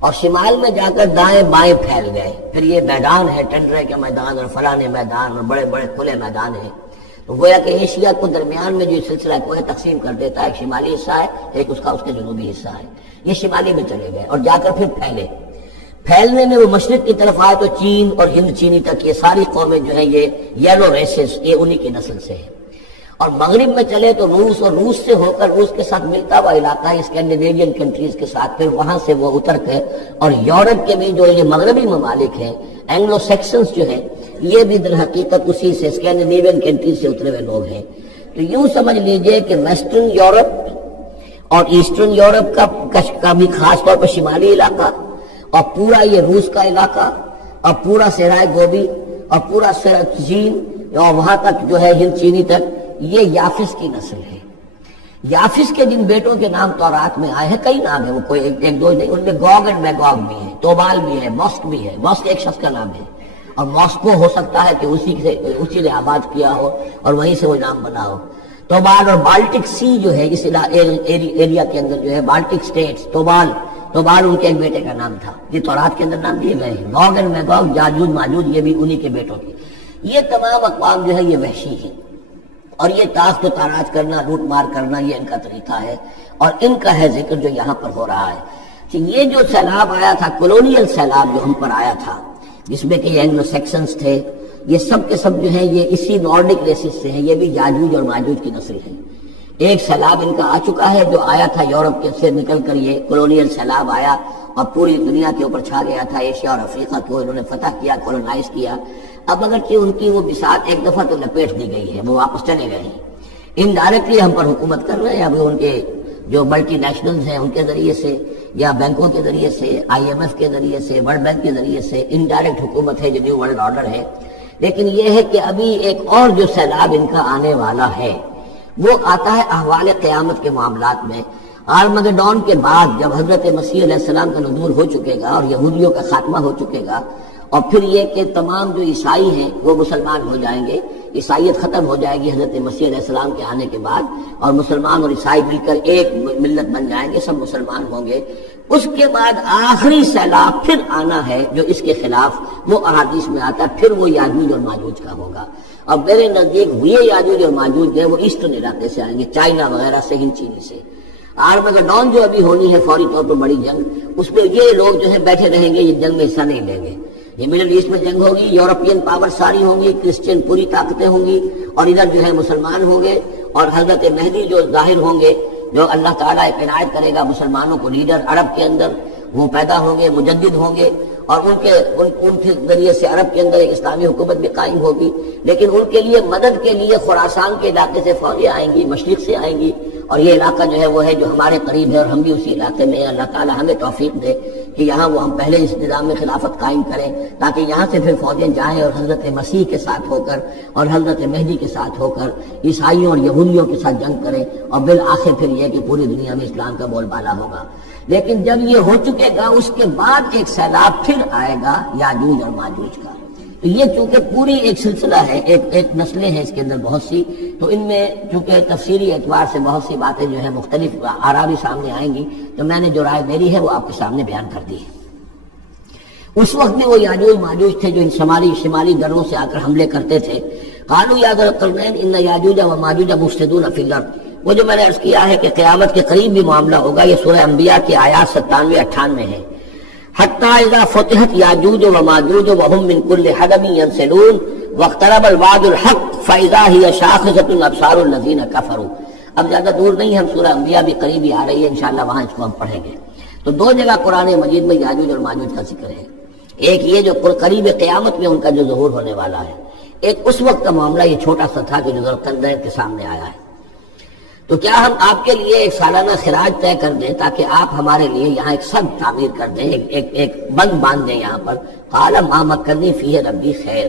اور شمال میں جا کر دائیں بائیں پھیل گئے، پھر یہ میدان ہے، ٹنڈرے کے میدان اور فلانے میدان اور بڑے بڑے کھلے میدان ہیں، تو گویا کہ ایشیا کو درمیان میں جو سلسلہ ہے کوئی تقسیم کر دیتا ہے، ایک شمالی حصہ ہے، ایک اس کا اس کے جنوبی حصہ ہے، یہ شمالی میں چلے گئے اور جا کر پھر پھیلنے میں وہ مشرق کی طرف آئے تو چین اور ہند چینی تک یہ ساری قومیں جو ہیں یہ یلو ریسز، یہ انہی کی نسل سے ہے، اور مغرب میں چلے تو روس، اور روس سے ہو کر روس کے ساتھ ملتا ہوا علاقہ ہے اسکینڈینیوین کنٹریز کے ساتھ، پھر وہاں سے وہ اتر کے اور یورپ کے بھی جو یہ مغربی ممالک ہیں، اینگلو سیکسنز جو ہیں، یہ بھی در حقیقت اسی سے اسکینڈینیوین کنٹریز سے اترے ہوئے لوگ ہیں۔ تو یوں سمجھ لیجئے کہ ویسٹرن یورپ اور ایسٹرن یورپ کا بھی خاص طور پر شمالی علاقہ، اور پورا یہ روس کا علاقہ، اور پورا صحرائے گوبی، اور پورا چین، اور وہاں تک جو ہے ہند چینی تک، یہ یافس کی نسل ہے۔ یافس کے جن بیٹوں کے نام تورات میں آئے ہیں، کئی نام ہیں، وہ کوئی ایک دو نہیں، ان میں گوگ اینڈ میگوگ بھی ہے، توبال بھی ہے، ماسک بھی ہے، ماسک ایک شخص کا نام ہے، اور ماسکو ہو سکتا ہے کہ اسی نے آباد کیا ہو اور وہیں سے وہ نام بنا ہو۔ توبال اور بالٹک سی جو ہے اس ایریا کے اندر جو ہے بالٹک سٹیٹس، توبال ان کے ایک بیٹے کا نام تھا، یہ تورات کے اندر نام دیے گئے ہیں، گوگ اینڈ میگوگ، یاجوج ماجوج، یہ بھی انہی کے بیٹوں کی۔ یہ تمام اقوام جو ہے یہ وحشی ہیں، اور یہ تاخت و تاراج کرنا، لوٹ مار کرنا، یہ ان کا طریقہ ہے، اور ان کا ہے ذکر جو یہاں پر ہو رہا ہے کہ یہ جو سیلاب آیا تھا، کولونیل سیلاب جو ہم پر آیا تھا، جس میں کہ یہ اینگلو سیکسنز تھے، یہ سب کے سب جو ہیں یہ اسی نارڈک ریسز سے ہیں، یہ بھی یاجوج اور ماجوج کی نسل ہے۔ ایک سیلاب ان کا آ چکا ہے جو آیا تھا یورپ کے سے نکل کر، یہ کولونیل سیلاب آیا اور پوری دنیا کے اوپر چھا گیا تھا، ایشیا اور افریقہ کو انہوں نے فتح کیا، کولونائز کیا. اب اگرچہ ان کی وہ بساط ایک دفعہ تو لپیٹ دی گئی ہے، وہ واپس چلے گئے ہیں، انڈائریکٹلی ہم پر حکومت کر رہے ہیں. ابھی ان کے جو ملٹی نیشنلز ہیں ان کے ذریعے سے یا بینکوں کے ذریعے سے، آئی ایم ایف کے ذریعے سے، ورلڈ بینک کے ذریعے سے انڈائریکٹ حکومت ہے جو نیو ورلڈ آرڈر ہے. لیکن یہ ہے کہ ابھی ایک اور جو سیلاب ان کا آنے والا ہے وہ آتا ہے احوال قیامت کے معاملات میں. آرمگڈون کے بعد جب حضرت مسیح علیہ السلام کا نزول ہو چکے گا اور یہودیوں کا خاتمہ ہو چکے گا، اور پھر یہ کہ تمام جو عیسائی ہیں وہ مسلمان ہو جائیں گے، عیسائیت ختم ہو جائے گی حضرت مسیح علیہ السلام کے آنے کے بعد، اور مسلمان اور عیسائی مل کر ایک ملت بن جائیں گے، سب مسلمان ہوں گے. اس کے بعد آخری سیلاب پھر آنا ہے جو اس کے خلاف وہ احادیث میں آتا ہے، پھر وہ یاجوج اور ماجوج کا ہوگا. اور میرے نزدیک یہ یاجوج اور ماجوج جو ہے وہ ایسٹرن علاقے سے آئیں گے، چائنا وغیرہ سے، ہند چینی سے. آرمگڈون جو ابھی ہونی ہے فوری طور پر بڑی جنگ، اس میں یہ لوگ جو ہے بیٹھے رہیں گے، یہ جنگ میں حصہ نہیں لیں گے. یہ مڈل ایسٹ میں جنگ ہوگی، یورپین پاور ساری ہوں گی، کرسچین پوری طاقتیں ہوں گی، اور ادھر جو ہے مسلمان ہوں گے. اور حضرت مہدی جو ظاہر ہوں گے، جو اللہ تعالیٰ ایک عنایت کرے گا مسلمانوں کو لیڈر عرب کے اندر، وہ پیدا ہوں گے، مجدد ہوں گے، اور ان کے ذریعے سے عرب کے اندر ایک اسلامی حکومت بھی قائم ہوگی. لیکن ان کے لیے مدد کے لیے خراسان کے علاقے سے فوجیں آئیں گی، مشرق سے آئیں گی، اور یہ علاقہ جو ہے وہ ہے جو ہمارے قریب ہے اور ہم بھی اسی علاقے میں ہیں. اللہ تعالیٰ ہمیں توفیق دے کہ یہاں وہ ہم پہلے اس نظام میں خلافت قائم کریں، تاکہ یہاں سے پھر فوجیں جائیں اور حضرت مسیح کے ساتھ ہو کر اور حضرت مہدی کے ساتھ ہو کر عیسائیوں اور یہودیوں کے ساتھ جنگ کریں، اور بالآخر پھر یہ کہ پوری دنیا میں اسلام کا بول بالا ہوگا. لیکن جب یہ ہو چکے گا اس کے بعد ایک سیلاب پھر آئے گا یاجوج اور ماجوج کا. تو یہ چونکہ پوری ایک سلسلہ ہے، ایک نسلیں ہیں اس کے اندر بہت سی، تو ان میں چونکہ تفسیری اعتبار سے بہت سی باتیں جو ہیں مختلف آراء بھی سامنے آئیں گی، تو میں نے جو رائے میری ہے وہ آپ کے سامنے بیان کر دی ہے. اس وقت بھی وہ یاجوج ماجوج تھے جو ان شمالی دروں سے آ کر حملے کرتے تھے. قالوا یا ذا القرنین ان یاجوج و ماجوج مفسدون فی الارض. وہ جو میں نے عرض کیا ہے کہ قیامت کے قریب بھی معاملہ ہوگا، یہ سورہ انبیاء کی آیات 97-98 ہے. حتی اذا فتحت یاجوج و ماجوج وهم من كل حدب ينسلون واقترب الوعد الحق فاذا هي شاخصة ابصار الذين كفروا. اب زیادہ دور نہیں، ہم سورہ انبیاء بھی قریب ہی آ رہی ہے، انشاءاللہ وہاں اس کو ہم پڑھیں گے. تو دو جگہ قرآن مجید میں یاجوج اور ماجوج کا ذکر ہے. ایک یہ جو قریب قیامت میں ان کا جو ظہور ہونے والا ہے، ایک اس وقت کا معاملہ یہ چھوٹا سا تھا کہ جو ذوالقرنین کے سامنے آیا ہے. تو کیا ہم آپ کے لیے ایک سالانہ خراج طے کر دیں تاکہ آپ ہمارے لیے یہاں ایک سد تعمیر کر دیں، ایک بند باندھ دیں یہاں پر. قال ما مکنی فیہ ربی خیر.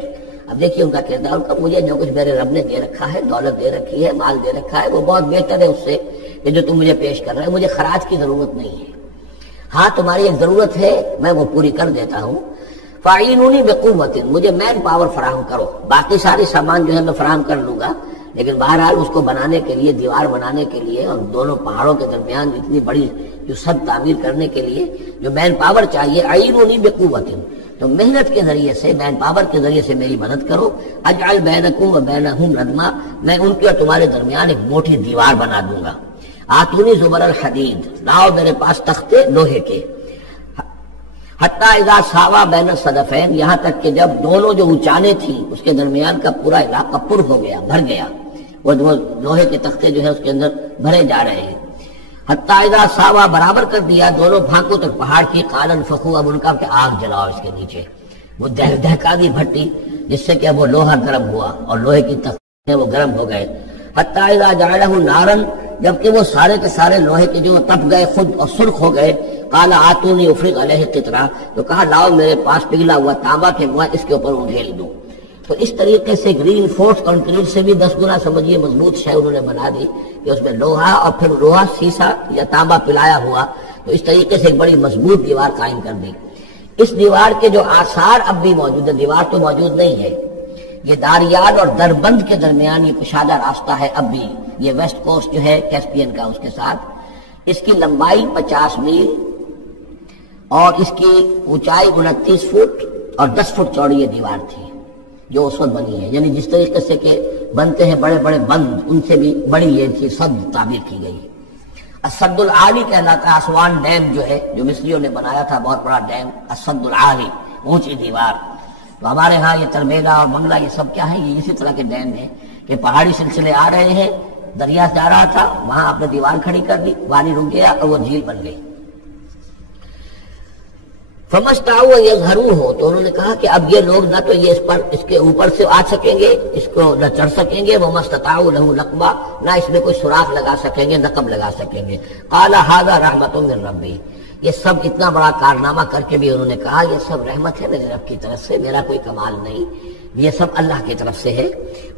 اب دیکھیے ان کا کردار کا، مجھے جو کچھ میرے رب نے دے رکھا ہے، دولت دے رکھی ہے، مال دے رکھا ہے، وہ بہت بہتر ہے اس سے کہ جو تم مجھے پیش کر رہے ہیں. مجھے خراج کی ضرورت نہیں ہے، ہاں تمہاری ایک ضرورت ہے میں وہ پوری کر دیتا ہوں. فاعینونی بقوت، مجھے مین پاور فراہم کرو، باقی سارے سامان جو ہے میں فراہم کر لوں گا، لیکن بہرحال اس کو بنانے کے لیے، دیوار بنانے کے لیے اور دونوں پہاڑوں کے درمیان اتنی بڑی جو سد تعمیر کرنے کے لیے جو مین پاور چاہیے، اعینونی بقوت، تو محنت کے ذریعے سے، مین پاور کے ذریعے سے میری مدد کرو. اجعل بینکم و بینہم ردما، میں ان کے اور تمہارے درمیان ایک موٹی دیوار بنا دوں گا. آتونی زبر الحدید، لاؤ میرے پاس تختے لوہے کے. حتی اذا ساوا بین الصدفین، یہاں تک کہ جب دونوں جو اونچانے تھیں اس کے درمیان کا پورا علاقہ پر ہو گیا، بھر گیا، وہ لوہے کے تختے جو ہے اس کے اندر بھرے جا رہے ہیں. حتی اذا ساوا، برابر کر دیا دونوں بھانکوں تک پہاڑ کی. قال انفخوا، اب ان کا کہ آگ جلاؤ اس کے نیچے. وہ دہکا دی بھٹی جس سے کہ وہ لوہا گرم ہوا اور لوہے کی تختے وہ گرم ہو گئے. حتی اذا جعلہ نارا، جبکہ وہ سارے کے سارے لوہے کے جو تپ گئے خود اور سرخ ہو گئے. قال آتونی افرغ علیہ قطرہ، تو کہا لاؤ میرے پاس پگھلا ہوا تانبا کہ میں اس کے اوپر انڈھیل دوں. تو اس طریقے سے گرین فورس کنکریٹ سے بھی 10 گنا سمجھیے مضبوط شے انہوں نے بنا دی کہ اس میں لوہا اور پھر لوہا سیسا یا تانبا پلایا ہوا. تو اس طریقے سے ایک بڑی مضبوط دیوار قائم کر دی. اس دیوار کے جو آثار اب بھی موجود ہے، دیوار تو موجود نہیں ہے، یہ داریال اور دربند کے درمیان یہ کشادہ راستہ ہے اب بھی. یہ ویسٹ کوسٹ جو ہے کیسپین کا، اس کے ساتھ اس کی لمبائی 50 میل اور اس کی اونچائی 29 فٹ اور 10 فٹ چوڑی یہ دیوار تھی جو اس وقت بنی ہے. یعنی جس طریقے سے کہ بنتے ہیں بڑے بڑے بند، ان سے بھی بڑی یہ تھی سد تعبیر کی گئی. السد العالی کہلاتا ہے اسوان ڈیم جو ہے، جو مصریوں نے بنایا تھا، بہت بڑا ڈیم، السد العالی، اونچی دیوار. تو ہمارے ہاں یہ ترمیلا اور منگلا یہ سب کیا ہے، یہ اسی طرح کے ڈیم ہیں کہ پہاڑی سلسلے آ رہے ہیں، دریا جا رہا تھا، وہاں آپ نے دیوار کھڑی کر دی، پانی رک گیا اور وہ جھیل بن گئی. فمستعوا یظہروہ، تو انہوں نے کہا کہ اب یہ لوگ نہ تو یہ اس کے اوپر سے آ سکیں گے، اس کو نہ چڑھ سکیں گے، ومستطاعوا لہ نقبا، نہ اس میں کوئی سوراخ لگا سکیں گے، نقب لگا سکیں گے۔ قال ھذا رحمۃ من ربی، یہ سب اتنا بڑا کارنامہ کر کے بھی انہوں نے کہا یہ سب رحمت ہے میرے رب کی طرف سے، میرا کوئی کمال نہیں، یہ سب اللہ کی طرف سے ہے۔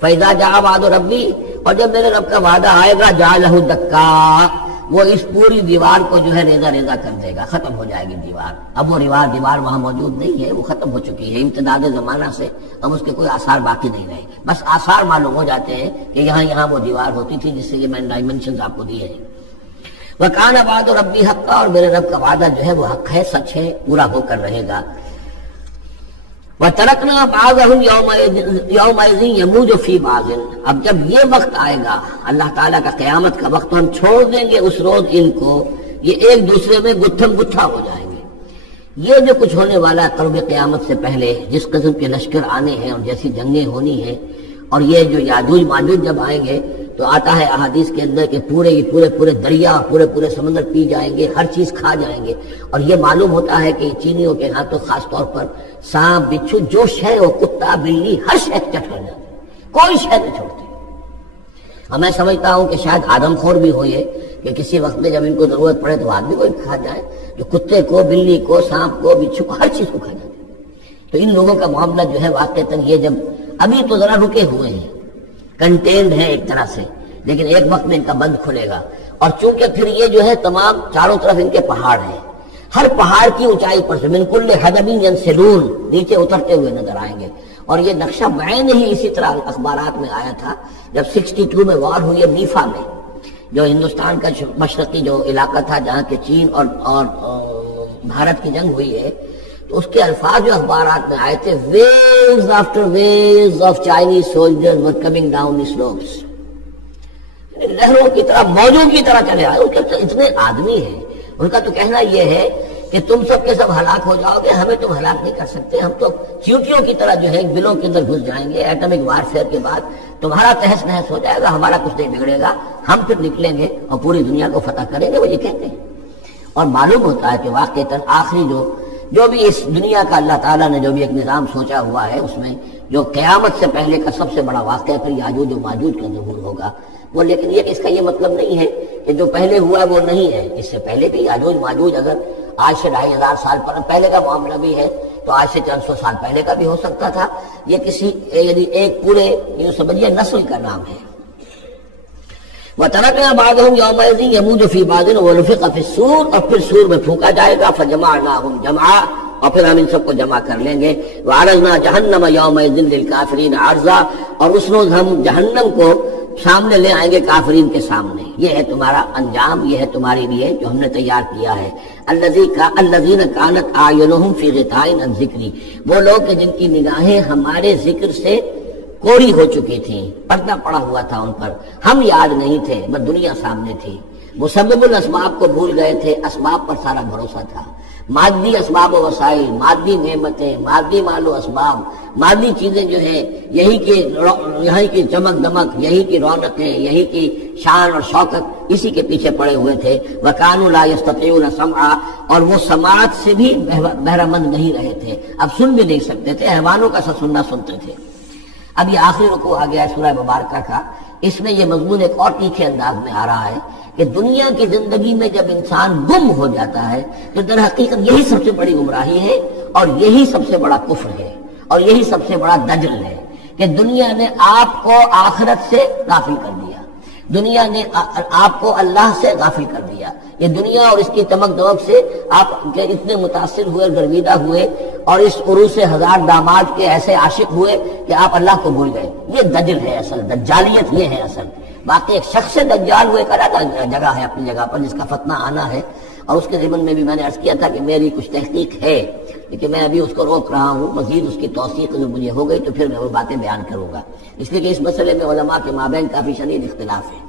فَإِذَا جَاءَ وَعْدُ رَبِّي، اور جب میرے رب کا وعدہ آئے گا، جَعَلَهُ دَكَّا، وہ اس پوری دیوار کو جو ہے ریزہ ریزہ کر دے گا، ختم ہو جائے گی دیوار۔ اب وہ دیوار وہاں موجود نہیں ہے، وہ ختم ہو چکی ہے امتداد زمانہ سے، اب اس کے کوئی آثار باقی نہیں رہے، بس آثار معلوم ہو جاتے ہیں کہ یہاں وہ دیوار ہوتی تھی، جس سے یہ میں نے ڈائمنشنز آپ کو دیے ہیں۔ وَكَانَ وَعْدُ رَبِّي حَقًّا، اور میرے رب کا وعدہ جو ہے وہ حق ہے، سچ ہے، پورا ہو کر رہے گا۔ وَتَرَكْنَا بَعْضَهُمْ يَوْمَئِذٍ يَمُوجُ فِي بَعْضٍ، اب جب یہ وقت آئے گا اللہ تعالیٰ کا قیامت کا وقت، تو ہم چھوڑ دیں گے اس روز ان کو، یہ ایک دوسرے میں گتھم گتھا ہو جائیں گے۔ یہ جو کچھ ہونے والا ہے قرب قیامت سے پہلے، جس قسم کے لشکر آنے ہیں اور جیسی جنگیں ہونی ہیں، اور یہ جو یاجوج ماجوج جب آئیں گے تو آتا ہے احادیث کے اندر کہ پورے دریا، پورے سمندر پی جائیں گے، ہر چیز کھا جائیں گے، اور یہ معلوم ہوتا ہے کہ چینیوں کے ہاں تو خاص طور پر سانپ بچھو جو شے ہو، کتا بلی، ہر شے چٹ کر جاتے، کوئی شے نہیں چھوڑتے۔ اور میں سمجھتا ہوں کہ شاید آدم خور بھی ہو یہ کہ کسی وقت میں جب ان کو ضرورت پڑے تو آدمی کو کھا جائے، جو کتے کو، بلی کو، سانپ کو، بچھو کو، ہر چیز کو کھا جاتے۔ تو ان لوگوں کا معاملہ جو ہے واقعتاً یہ جب ابھی تو ذرا رکے ہوئے ہیں، کنٹینڈ ہے ایک طرح سے، لیکن ایک وقت میں ان کا بند کھلے گا، اور چونکہ پھر یہ جو ہے تمام چاروں طرف ان کے پہاڑ ہیں، ہر پہاڑ کی اونچائی پر سے من کل حدب ینسلون، نیچے اترتے ہوئے نظر آئیں گے۔ اور یہ نقشہ بعین ہی اسی طرح اخبارات میں آیا تھا جب 62 میں وار ہوئی ہے نیفا میں، جو ہندوستان کا مشرقی جو علاقہ تھا جہاں کے چین اور بھارت کی جنگ ہوئی ہے، تو اس کے الفاظ جو اخبارات میں آئے تھے، waves after waves of Chinese soldiers were coming down the slopes، لہروں کی طرح، موجوں کی طرح چلے آئے۔ اتنے آدمی ہیں، ان کا تو کہنا یہ ہے کہ تم سب کے سب ہلاک ہو جاؤ گے، ہمیں تم ہلاک نہیں کر سکتے، ہم تو چیونٹیوں کی طرح جو ہے بلوں کے اندر گھس جائیں گے، ایٹمک وارفیئر کے بعد تمہارا تہس نہس ہو جائے گا، ہمارا کچھ نہیں بگڑے گا، ہم پھر نکلیں گے اور پوری دنیا کو فتح کریں گے، وہ یہ کہتے ہیں۔ اور معلوم ہوتا ہے کہ واقعتاً آخری جو بھی اس دنیا کا اللہ تعالیٰ نے جو بھی ایک نظام سوچا ہوا ہے، اس میں جو قیامت سے پہلے کا سب سے بڑا واقعہ پھر یاجوج و ماجوج کا ظہور ہوگا وہ، لیکن یہ اس کا یہ مطلب نہیں ہے کہ جو پہلے ہوا ہے وہ نہیں ہے، اس سے پہلے بھی یاجوج ماجوج اگر آج سے 2500 سال پہلے کا معاملہ بھی ہے تو آج سے 400 سال پہلے کا بھی ہو سکتا تھا۔ یہ کسی یعنی ایک پورے یہ سمجھیے نسل کا نام ہے۔ وَتَرَكْنَا بَعْضَهُمْ يَوْمَئِذٍ يَمُوجُ فِي بَعْضٍ وَنُفِخَ فِي الصُّورِ، اور پھر سور میں پھونکا جائے گا، فَجَمَعْنَاهُمْ جَمْعًا، اور پھر ہم ان سب کو جمع کر لیں گے۔ وَعَرَضْنَا جَهَنَّمَ يَوْمَئِذٍ لِلْكَافِرِينَ عَرْضًا، اور اس روز ہم جہنم کو سامنے لے آئیں گے کافرین کے سامنے۔ یہ ہے تمہارا انجام، یہ ہے تمہارے لیے جو ہم نے تیار کیا ہے۔ الذین کانت اعینہم فی غطاء عن ذکری، وہ لوگ کہ جن کی نگاہیں ہمارے ذکر سے کوری ہو چکی تھیں، پردہ پڑا ہوا تھا ان پر، ہم یاد نہیں تھے، بس دنیا سامنے تھی، مسبب الاسباب کو بھول گئے تھے، اسباب پر سارا بھروسہ تھا، مادی اسباب و وسائل، مادی نعمتیں، مادی مال و اسباب، مادی چیزیں جو ہیں، یہی کی چمک دمک، یہی کی رونقیں، یہی کی شان اور شوکت، اسی کے پیچھے پڑے ہوئے تھے۔ وَكَانُوا لَا يَسْتَطِيعُونَ سَمْعًا، اور وہ سماعت سے بھی بہرہ مند نہیں رہے تھے، اب سن بھی نہیں سکتے تھے، حیوانوں کا سا سننا سنتے تھے۔ اب یہ آخری رکوع آ گیا ہے سورہ مبارکہ کا، اس میں یہ مضمون ایک اور تیکھے انداز میں آ رہا ہے کہ دنیا کی زندگی میں جب انسان گم ہو جاتا ہے تو در حقیقت یہی سب سے بڑی گمراہی ہے، اور یہی سب سے بڑا کفر ہے، اور یہی سب سے بڑا دجل ہے کہ دنیا نے آپ کو آخرت سے غافل کر دیا، دنیا نے آپ کو اللہ سے غافل کر دیا۔ یہ دنیا اور اس کی چمک دمک سے آپ اتنے متاثر ہوئے، گرویدہ ہوئے، اور اس عروس 1000 داماد کے ایسے عاشق ہوئے کہ آپ اللہ کو بھول گئے۔ یہ دجل ہے اصل، دجالیت یہ ہے اصل۔ باقی ایک شخص دجال ہوئے کا جگہ ہے اپنی جگہ پر جس کا فتنہ آنا ہے، اور اس کے ضمن میں بھی میں نے عرض کیا تھا کہ میری کچھ تحقیق ہے، لیکن میں ابھی اس کو روک رہا ہوں، مزید اس کی توثیق جو مجھے ہو گئی تو پھر میں وہ باتیں بیان کروں گا، اس لیے کہ اس مسئلے میں علماء کے مابین کافی شدید اختلاف ہے۔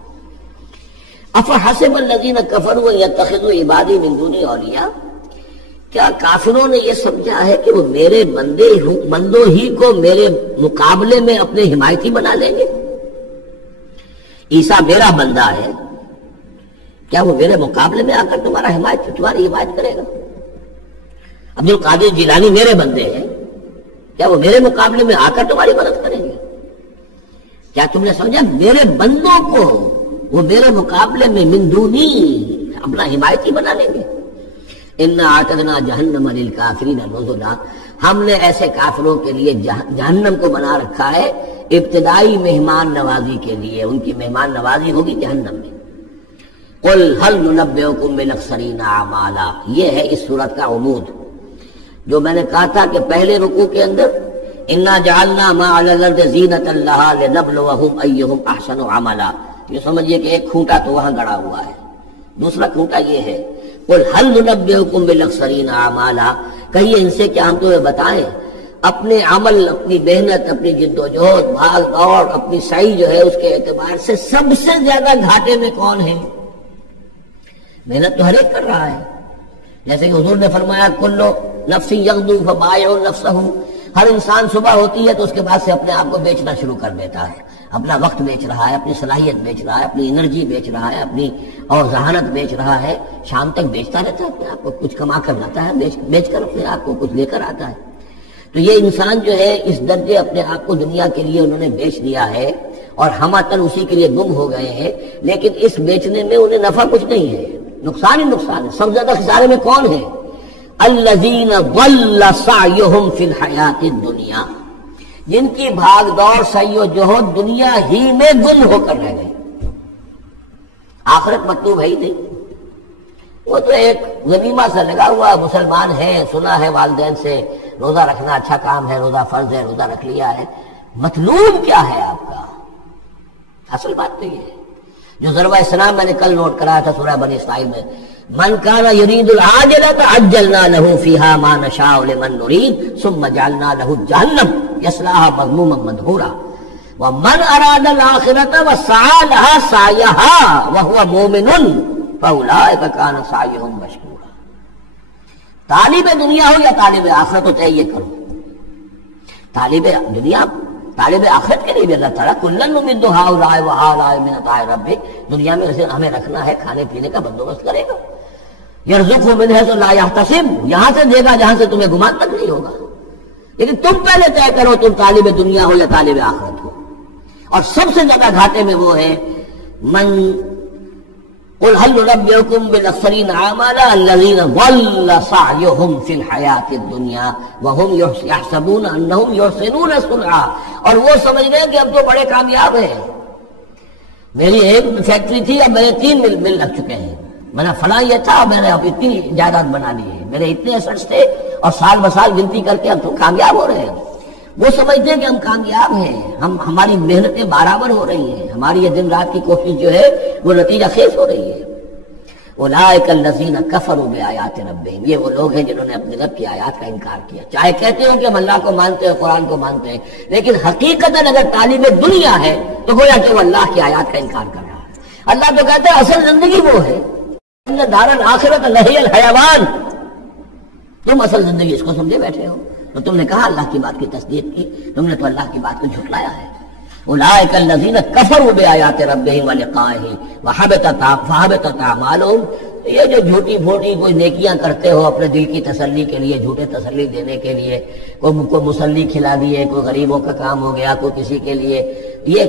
افحسب الذین کفروا ان یتخذوا عبادی من دونی اولیاء، کیا کافروں نے یہ سمجھا ہے کہ وہ میرے بندوں ہی کو میرے مقابلے میں اپنے حمایتی بنا لیں گے؟ عیسیٰ میرا بندہ ہے، کیا وہ میرے مقابلے میں آ کر تمہاری حمایت کرے گا؟ عبد القادر جیلانی میرے بندے ہیں، کیا وہ میرے مقابلے میں آ کر تمہاری مدد کریں گے؟ کیا تم نے سمجھا؟ میرے بندوں کو وہ میرے مقابلے میں من دونی اپنا حمایتی بنا لیں گے؟ انا اعتدنا جہنم للکافرین نزلا، ہم نے ایسے کافروں کے لیے جہنم کو بنا رکھا ہے ابتدائی مہمان نوازی کے لیے، ان کی مہمان نوازی ہوگی جہنم میں۔ قل هل ننبئکم بالاخسرین اعمالا، یہ ہے اس سورت کا عمود، جو میں نے کہا تھا کہ پہلے رکوع کے اندر انا جعلنا ما علی الارض زینۃ لها لنبلوہم ایہم احسن عملا، یہ سمجھیے کہ ایک کھوٹا تو وہاں گڑا ہوا ہے، دوسرا کھوٹا یہ ہے قل هل ننبئکم بالاخسرین اعمالا، کہیے ان سے کیا ہم تمہیں بتائیں اپنے عمل، اپنی محنت، اپنی جد و جہد، بھاگ دوڑ، اپنی سعی جو ہے اس کے اعتبار سے سب سے زیادہ گھاٹے میں کون ہے؟ محنت تو ہر ایک کر رہا ہے، جیسے کہ حضور نے فرمایا کلو نفس یغدو فبائع نفسہ، ہر انسان صبح ہوتی ہے تو اس کے بعد سے اپنے آپ کو بیچنا شروع کر دیتا ہے، اپنا وقت بیچ رہا ہے، اپنی صلاحیت بیچ رہا ہے، اپنی انرجی بیچ رہا ہے، اپنی اور ذہانت بیچ رہا ہے، شام تک بیچتا رہتا ہے اپنے آپ کو، کچھ کما کر لاتا ہے، بیچ کر اپنے آپ کو کچھ لے کر آتا ہے۔ تو یہ انسان جو ہے اس درجے اپنے آپ کو دنیا کے لیے انہوں نے بیچ دیا ہے اور ہماتن اسی کے لیے گم ہو گئے ہیں، لیکن اس بیچنے میں انہیں نفع کچھ نہیں ہے، نقصان ہی نقصان ہے۔ سب سے زیادہ خسارے میں کون ہے؟ الذین ضل سعیہم فی الحیات الدنیا، جن کی بھاگ دوڑ سعی و جہد دنیا ہی میں گم ہو کر رہ گئی، آخرت مطلوب ہے ہی نہیں۔ وہ تو ایک غنیمہ سے لگا ہوا مسلمان ہے، سنا ہے والدین سے روزہ رکھنا اچھا کام ہے، روزہ فرض ہے، روزہ رکھ لیا ہے، مطلوب کیا ہے آپ کا؟ اصل بات تو یہ ہے جو ضربہ اسلام میں نے کل نوٹ کرایا تھا سورہ بنی اسرائیل میں، من کان یرید العاجلۃ عجلنا له فیہا ما نشاء لمن نرید ثم جعلنا له جہنم یصلاها مذموما مدحورا ومن اراد الآخرۃ وسعى لها سعیها وهو مؤمن فاولئک کان سعیهم مشکورا۔ طالب دنیا ہو یا طالب آخرت ہو، چاہیے کرو۔ طالب دنیا، طالب آخرت کے لیے بھی اللہ تعالیٰ کلن نمد ہؤلاء وہؤلاء من عطاء ربک، دنیا میں ہمیں رکھنا ہے، کھانے پینے کا بندوبست کرے گا۔ یرزقہ من حیث لا یحتسب، یہاں سے دے گا جہاں سے تمہیں گمان تک نہیں ہوگا، لیکن تم پہلے طے کرو تم طالب دنیا ہو یا طالب آخرت ہو۔ اور سب سے زیادہ گھاٹے میں وہ ہے من قل هل ننبئکم بالاخسرین اعمالا الذین ضل سعیہم فی الحیات الدنیا وہم یحسبون انہم یحسنون صنعا، اور وہ سمجھ گئے کہ اب تو بڑے کامیاب ہیں، میری ایک فیکٹری تھی اب میرے 3 مل لگ چکے ہیں، میں نے فلاں یہ تھا میں نے اب اتنی جائیداد بنا لی ہے، میرے اتنے ایسٹس تھے اور سال بسال گنتی کر کے اب تو کامیاب ہو رہے ہیں۔ وہ سمجھتے ہیں کہ ہم کامیاب ہیں، ہماری محنتیں برابر ہو رہی ہیں، ہماری یہ دن رات کی کوشش جو ہے وہ نتیجہ خیز ہو رہی ہے۔ اولئک الذین کفروا بآیات ربہم، یہ وہ لوگ ہیں جنہوں نے اپنے رب کی آیات کا انکار کیا، چاہے کہتے ہو کہ ہم اللہ کو مانتے ہیں، قرآن کو مانتے ہیں، لیکن حقیقتاً اگر طالب دنیا ہے تو گویا کہ وہ اللہ کی آیات کا انکار کر رہا ہے۔ اللہ تو کہتا ہے اصل زندگی وہ ہے، ان دار الآخرۃ لہی الحیوان، تم اصل زندگی اس کو سمجھے بیٹھے ہو، تو تم نے کہا اللہ کی بات کی تصدیق کی، تم نے تو اللہ کی بات کو جھٹلایا ہے۔ اولئک الذین کفروا بآیات ربہم ولقائہ فحبطت اعمالہم، یہ جو جھوٹی پھوٹی کوئی نیکیاں کرتے ہو اپنے دل کی تسلی کے لیے، جھوٹے تسلی دینے کے لیے، کوئی مسلی کھلا دیے، کوئی غریبوں کا کام ہو گیا، کوئی کسی کے لیے، یہ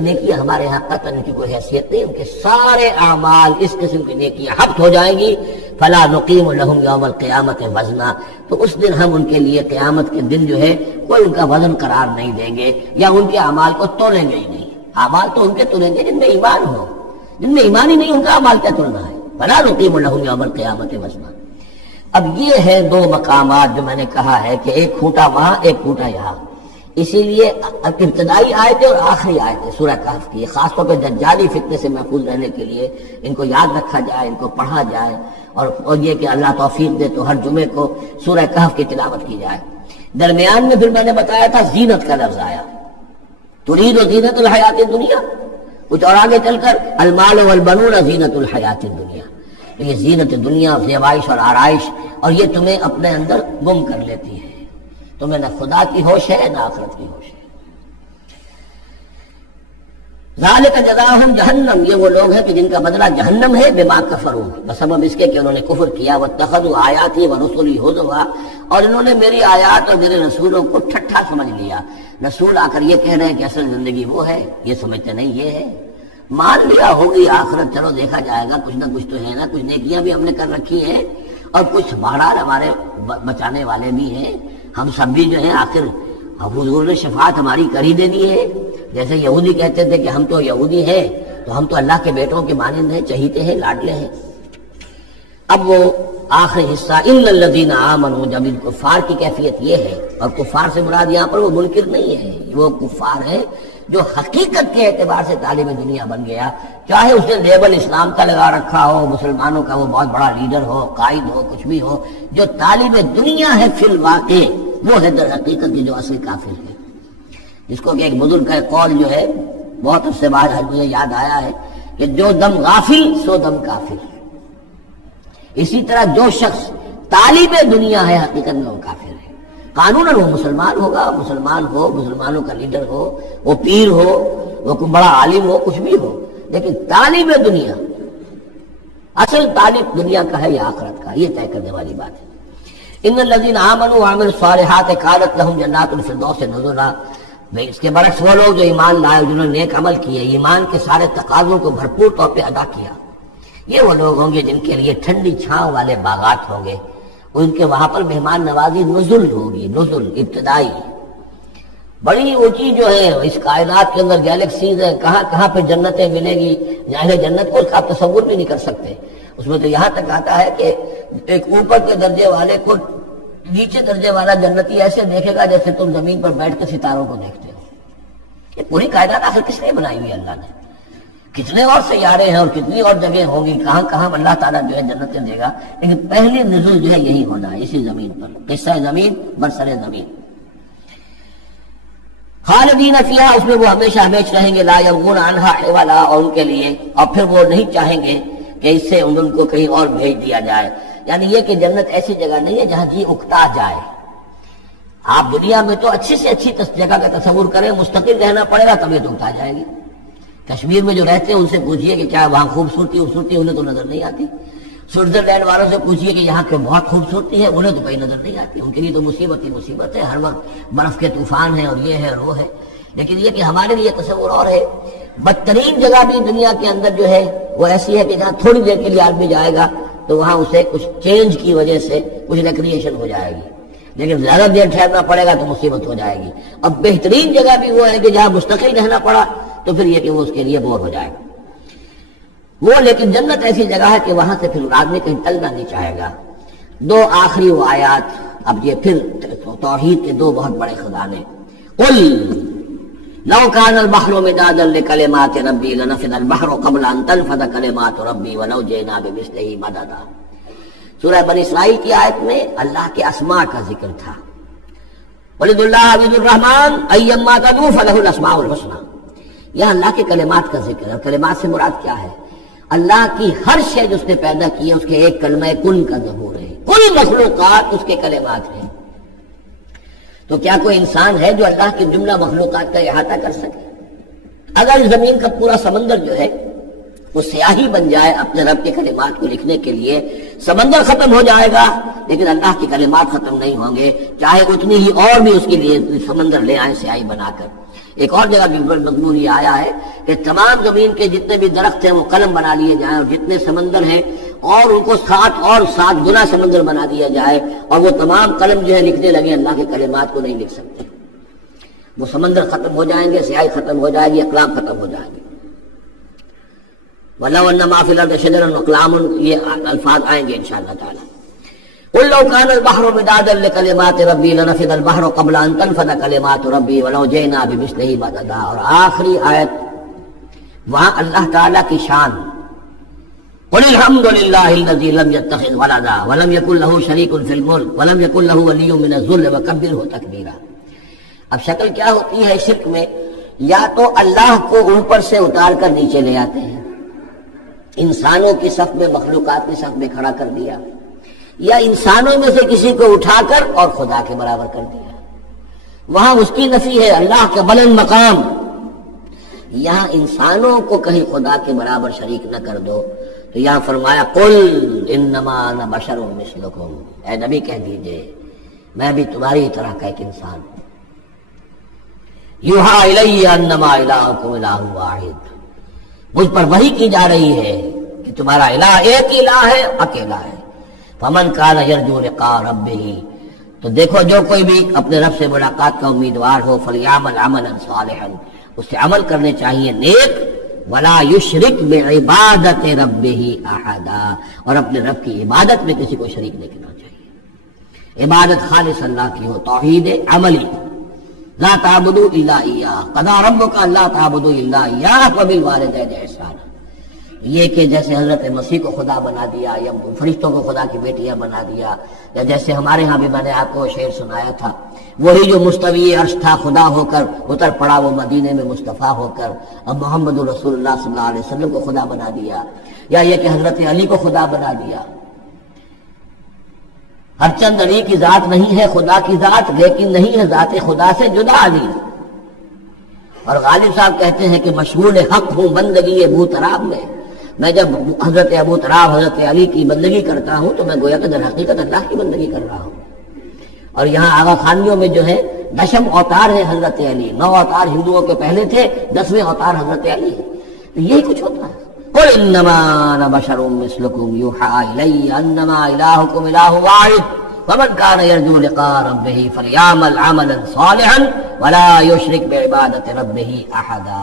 نیکیاں ہمارے ہاں قطعاً ان کی کوئی حیثیت نہیں، ان کے سارے اعمال اس قسم کی نیکیاں حبط ہو جائیں گی۔ فلا نقیم لہم یوم القیامت وزنا، تو اس دن ہم ان کے لیے قیامت کے دن جو ہے کوئی ان کا وزن قرار نہیں دیں گے، یا ان کے اعمال کو تولیں گے ہی نہیں۔ اعمال تو ان کے تولیں گے جن میں ایمان ہو، جن میں ایمان ہی نہیں ان کا اعمال کیا تولنا ہے؟ فلا نقیم لہم یوم القیامت وزنا۔ اب یہ ہے 2 مقامات جو میں نے کہا ہے کہ ایک کھوٹا وہاں، ایک کھوٹا یہاں، اسی لیے ابتدائی آیتیں اور آخری آیتیں سورہ کہف کی، خاص طور پہ دجالی فتنے سے محفوظ رہنے کے لیے ان کو یاد رکھا جائے، ان کو پڑھا جائے، اور یہ کہ اللہ توفیق دے تو ہر جمعے کو سورہ کہف کی تلاوت کی جائے۔ درمیان میں پھر میں نے بتایا تھا زینت کا لفظ آیا، ترید و زینت الحیات الدنیا، کچھ اور آگے چل کر المال والبنون زینت الحیات الدنیا، یہ زینت دنیا، زیبائش اور آرائش، اور یہ تمہیں اپنے اندر گم کر لیتی ہے، تمہیں نہ خدا کی ہوش ہے نہ آخرت کی ہوش ہے۔ ذالک جزاہم جہنم، یہ وہ لوگ ہیں کہ جن کا بدلہ جہنم ہے، بما کفروا، بسبب اس کے کہ انہوں نے کفر کیا، واتخذوا آیاتی ورسلی ہزوا، اور انہوں نے میری آیات اور میرے رسولوں کو ٹھٹھا سمجھ لیا۔ رسول آ کر یہ کہہ رہے ہیں کہ اصل زندگی وہ ہے، یہ سمجھتے نہیں یہ ہے۔ مان لیا ہوگی آخرت، چلو دیکھا جائے گا، کچھ نہ کچھ تو ہے نا، کچھ نیکیاں بھی ہم نے کر رکھی ہیں اور کچھ بہرحال ہمارے بچانے والے بھی ہیں، ہم سب بھی جو ہیں آخر حضور نے شفاعت ہماری کر ہی دینی ہے۔ جیسے یہودی کہتے تھے کہ ہم تو یہودی ہیں تو ہم تو اللہ کے بیٹوں کے مانند ہیں، چہیتے ہیں، لاڈلے ہیں۔ اب وہ آخری حصہ الا الذین آمنوا، جب ان کفار کی کیفیت یہ ہے، اور کفار سے مراد یہاں پر وہ منکر نہیں ہے، وہ کفار ہے جو حقیقت کے اعتبار سے طالب دنیا بن گیا، چاہے اس نے لیبل اسلام کا لگا رکھا ہو، مسلمانوں کا وہ بہت بڑا لیڈر ہو، قائد ہو، کچھ بھی ہو، جو طالب دنیا ہے فی الواقع وہ ہے در حقیقت کی جو اصل کافر ہے۔ جس کو کہ ایک بزرگ کا قول جو ہے بہت اس سے بعد مجھے یاد آیا ہے کہ جو دم غافل سو دم کافر۔ اسی طرح جو شخص طالب دنیا ہے حقیقت میں وہ کافر ہے۔ قانوناً وہ مسلمان ہوگا، مسلمان ہو، مسلمانوں کا لیڈر ہو، وہ پیر ہو، وہ کوئی بڑا عالم ہو، کچھ بھی ہو، لیکن طالب دنیا، اصل طالب دنیا کا ہے یا آخرت کا، یہ طے کرنے والی بات ہے۔ ان الذین آمنوا وعملوا الصالحات کانت لهم جنات الفردوس نزلا، اس کے برعکس وہ لوگ جو ایمان لائے، جنہوں نے نیک عمل کیے، ایمان کے سارے تقاضوں کو بھرپور طور پہ ادا کیا، یہ وہ لوگ ہوں گے جن کے لیے ٹھنڈی چھاؤں والے باغات ہوں گے، ان کے وہاں پر مہمان نوازی نزل ہوگی، نزل ابتدائی، بڑی اونچی جو ہے اس کائنات کے اندر گیلیکسیز ہیں، کہاں کہاں پہ جنتیں ملیں گی، ظاہر جنت کو آپ تصور بھی نہیں کر سکتے۔ اس میں تو یہاں تک آتا ہے کہ ایک اوپر کے درجے والے کو نیچے درجے والا جنتی ایسے دیکھے گا جیسے تم زمین پر بیٹھ کے ستاروں کو دیکھتے ہو۔ یہ پوری کائنات آخر کس نے بنائی ہوئی اللہ نے؟ کتنے اور سیارے ہیں اور کتنی اور جگہیں ہوں گی، کہاں کہاں اللہ تعالیٰ جو ہے جنتیں دے گا، لیکن پہلی نزول جو ہے یہی ہونا ہے، اسی زمین پر، قصہ زمین برسر زمین۔ خالدین فیہا، اس میں وہ ہمیشہ ہمیشہ رہیں گے، لا یبغون عنہا حولا، اور ان کے لیے اور پھر وہ نہیں چاہیں گے کہ اس سے ان کو کہیں اور بھیج دیا جائے۔ یعنی یہ کہ جنت ایسی جگہ نہیں ہے جہاں جی اکتا جائے۔ آپ دنیا میں تو اچھی سے اچھی جگہ کا تصور کریں، مستقل رہنا پڑے گا طبیعت اکتا جائے گی۔ کشمیر میں جو رہتے ہیں ان سے پوچھئے کہ کیا وہاں خوبصورتی انہیں تو نظر نہیں آتی۔ سوئٹزرلینڈ والوں سے پوچھئے کہ یہاں کی بہت خوبصورتی ہے، انہیں تو کہیں نظر نہیں آتی، ان کے لیے تو مصیبت ہی مصیبت ہے، ہر وقت برف کے طوفان ہیں اور یہ ہے اور وہ ہے۔ لیکن یہ کہ ہمارے لیے تصور اور ہے۔ بدترین جگہ بھی دنیا کے اندر جو ہے وہ ایسی ہے کہ جہاں تھوڑی دیر کے لیے آدمی جائے گا تو وہاں اسے کچھ چینج کی وجہ سے کچھ ریکریشن ہو جائے گی، لیکن زیادہ دیر ٹھہرنا پڑے گا تو مصیبت ہو جائے گی۔ اب بہترین جگہ بھی وہ ہے کہ جہاں مستقل رہنا پڑا تو پھر یہ کہ وہ اس کے لیے بور ہو جائے گا وہ، لیکن جنت ایسی جگہ ہے کہ وہاں سے پھر آدمی کہیں ٹلنا نہیں چاہے گا۔ دو آخری وہ آیات، اب یہ پھر توحید کے دو بہت بڑے خزانے۔ قل لو كان البحر مدادا لكلمات ربي لنفد البحر قبل ان تنفد كلمات ربي ولو جئنا بمثله مددا۔ سورہ بنی اسرائیل کی آیت میں اللہ کے اسماء کا ذکر تھا، وَلِدُ اللَّهِ عَبِدُ الرَّحْمَنِ أَيَّمَّا تَدْعُوا فَلَهُ الْأَسْمَاءُ الْحُسْنَى۔ یہاں اللہ کے کلمات کا ذکر ہے، اور کلمات سے مراد کیا ہے؟ اللہ کی ہر شے جو اس نے پیدا کی ہے اس کے ایک کلمہ کن کا ظہور ہے، کل مخلوقات اس کے کلمات ہیں۔ تو کیا کوئی انسان ہے جو اللہ کی جملہ مخلوقات کا احاطہ کر سکے؟ اگر زمین کا پورا سمندر جو ہے وہ سیاہی بن جائے اپنے رب کے کلمات کو لکھنے کے لیے، سمندر ختم ہو جائے گا لیکن اللہ کے کلمات ختم نہیں ہوں گے، چاہے اتنی ہی اور بھی اس کے لیے سمندر لے آئیں سیاہی بنا کر۔ ایک اور جگہ مضمون یہ آیا ہے کہ تمام زمین کے جتنے بھی درخت ہیں وہ قلم بنا لیے جائیں، اور جتنے سمندر ہیں اور ان کو 7 گنا سمندر بنا دیا جائے، اور وہ تمام قلم جو ہے لکھنے لگے، اللہ کے کلمات کو نہیں لکھ سکتے۔ وہ سمندر ختم ہو جائیں گے، سیاہی ختم ہو جائے گی، اقلام ختم ہو جائیں گے۔ وَلَوْ أَنَّ مَا فِي الْأَرْضِ شَجَرٌ وَأَقْلَامٌ، یہ الفاظ آئیں گے انشاءاللہ تعالی۔ قُل لَوْ كَانَ الْبَحْرُ مِدَادًا لِكَلِمَاتِ رَبِّي لَنَفِدَ الْبَحْرُ قَبْلَ أَن تَنفَدَ كَلِمَاتُ رَبِّي وَلَوْ جِئْنَا بِمِثْلِهِ مَدَدًا۔ اور آخری آیت وہاں اللہ تعالیٰ کی شان، قُلِ الْحَمْدُ لِلَّهِ الَّذِي لَمْ يَتَّخِذْ وَلَدًا وَلَمْ يَكُن لَّهُ شَرِيكٌ فِي الْمُلْكِ وَلَمْ يَكُن لَّهُ وَلِيٌّ مِّنَ الذُّلِّ وَكَبِّرْهُ تَكْبِيرًا۔ اب شکل کیا ہوتی ہے شرک میں؟ یا تو اللہ کو اوپر سے اتار کر نیچے لے آتے ہیں، انسانوں کی صف میں، مخلوقات کی صف میں کھڑا کر دیا، یا انسانوں میں سے کسی کو اٹھا کر اور خدا کے برابر کر دیا۔ وہاں اس کی نفی ہے، اللہ کے بلند مقام یہاں انسانوں کو کہیں خدا کے برابر شریک نہ کر دو، تو یہاں فرمایا قل انما انا بشر مثلکم، اے نبی کہہ دیجئے میں بھی تمہاری طرح کا ایک انسان ہوں۔ یوحا الی انما الہکم الہ واحد، مجھ پر وحی کی جا رہی ہے کہ تمہارا الہ ایک الہ ہے، اکیلا ہے۔ فمن کان یرجو لقاء ربہ، تو دیکھو جو کوئی بھی اپنے رب سے ملاقات کا امیدوار ہو، فلیعمل عملا صالحا، اسے عمل کرنے چاہیے نیک، ولا یشرک بعبادت ربہ احدا، اور اپنے رب کی عبادت میں کسی کو شریک نہیں کرنا چاہیے۔ عبادت خالص اللہ کی ہو، توحید عملی، لا تعبدوا الا ایاہ، قضى ربک الا تعبدوا الا ایاہ وبالوالدین احسانا۔ یہ کہ جیسے حضرت مسیح کو خدا بنا دیا یا فرشتوں کو خدا کی بیٹیاں بنا دیا، یا جیسے ہمارے ہاں بھی میں نے آپ کو شعر سنایا تھا، وہی جو مستوی عرش تھا خدا ہو کر اتر پڑا وہ مدینے میں مصطفیٰ ہو کر، اب محمد رسول اللہ صلی اللہ علیہ وسلم کو خدا بنا دیا، یا یہ کہ حضرت علی کو خدا بنا دیا۔ ہر چند علی کی ذات نہیں ہے خدا کی ذات، لیکن نہیں ہے ذات خدا سے جدا علی۔ اور غالب صاحب کہتے ہیں کہ مشغول حق ہوں بندگی ابو تراب میں جب حضرت ابو تراب حضرت علی کی بندگی کرتا ہوں تو میں گویا کہ در حقیقت اللہ کی بندگی کر رہا ہوں۔ اور یہاں آغا خانیوں میں جو ہے 10 اوتار ہے حضرت علی، 9 اوتار ہندوؤں کے پہلے تھے، 10ویں اوتار حضرت علی ہے، تو یہی کچھ ہوتا ہے۔ قل انما انا بشر مثلکم یوحی الی انما الہکم الہ واحد فمن کان یرجو لقاء ربہ فلیعمل عملا صالحا ولا یشرک بعبادت ربہ احدا۔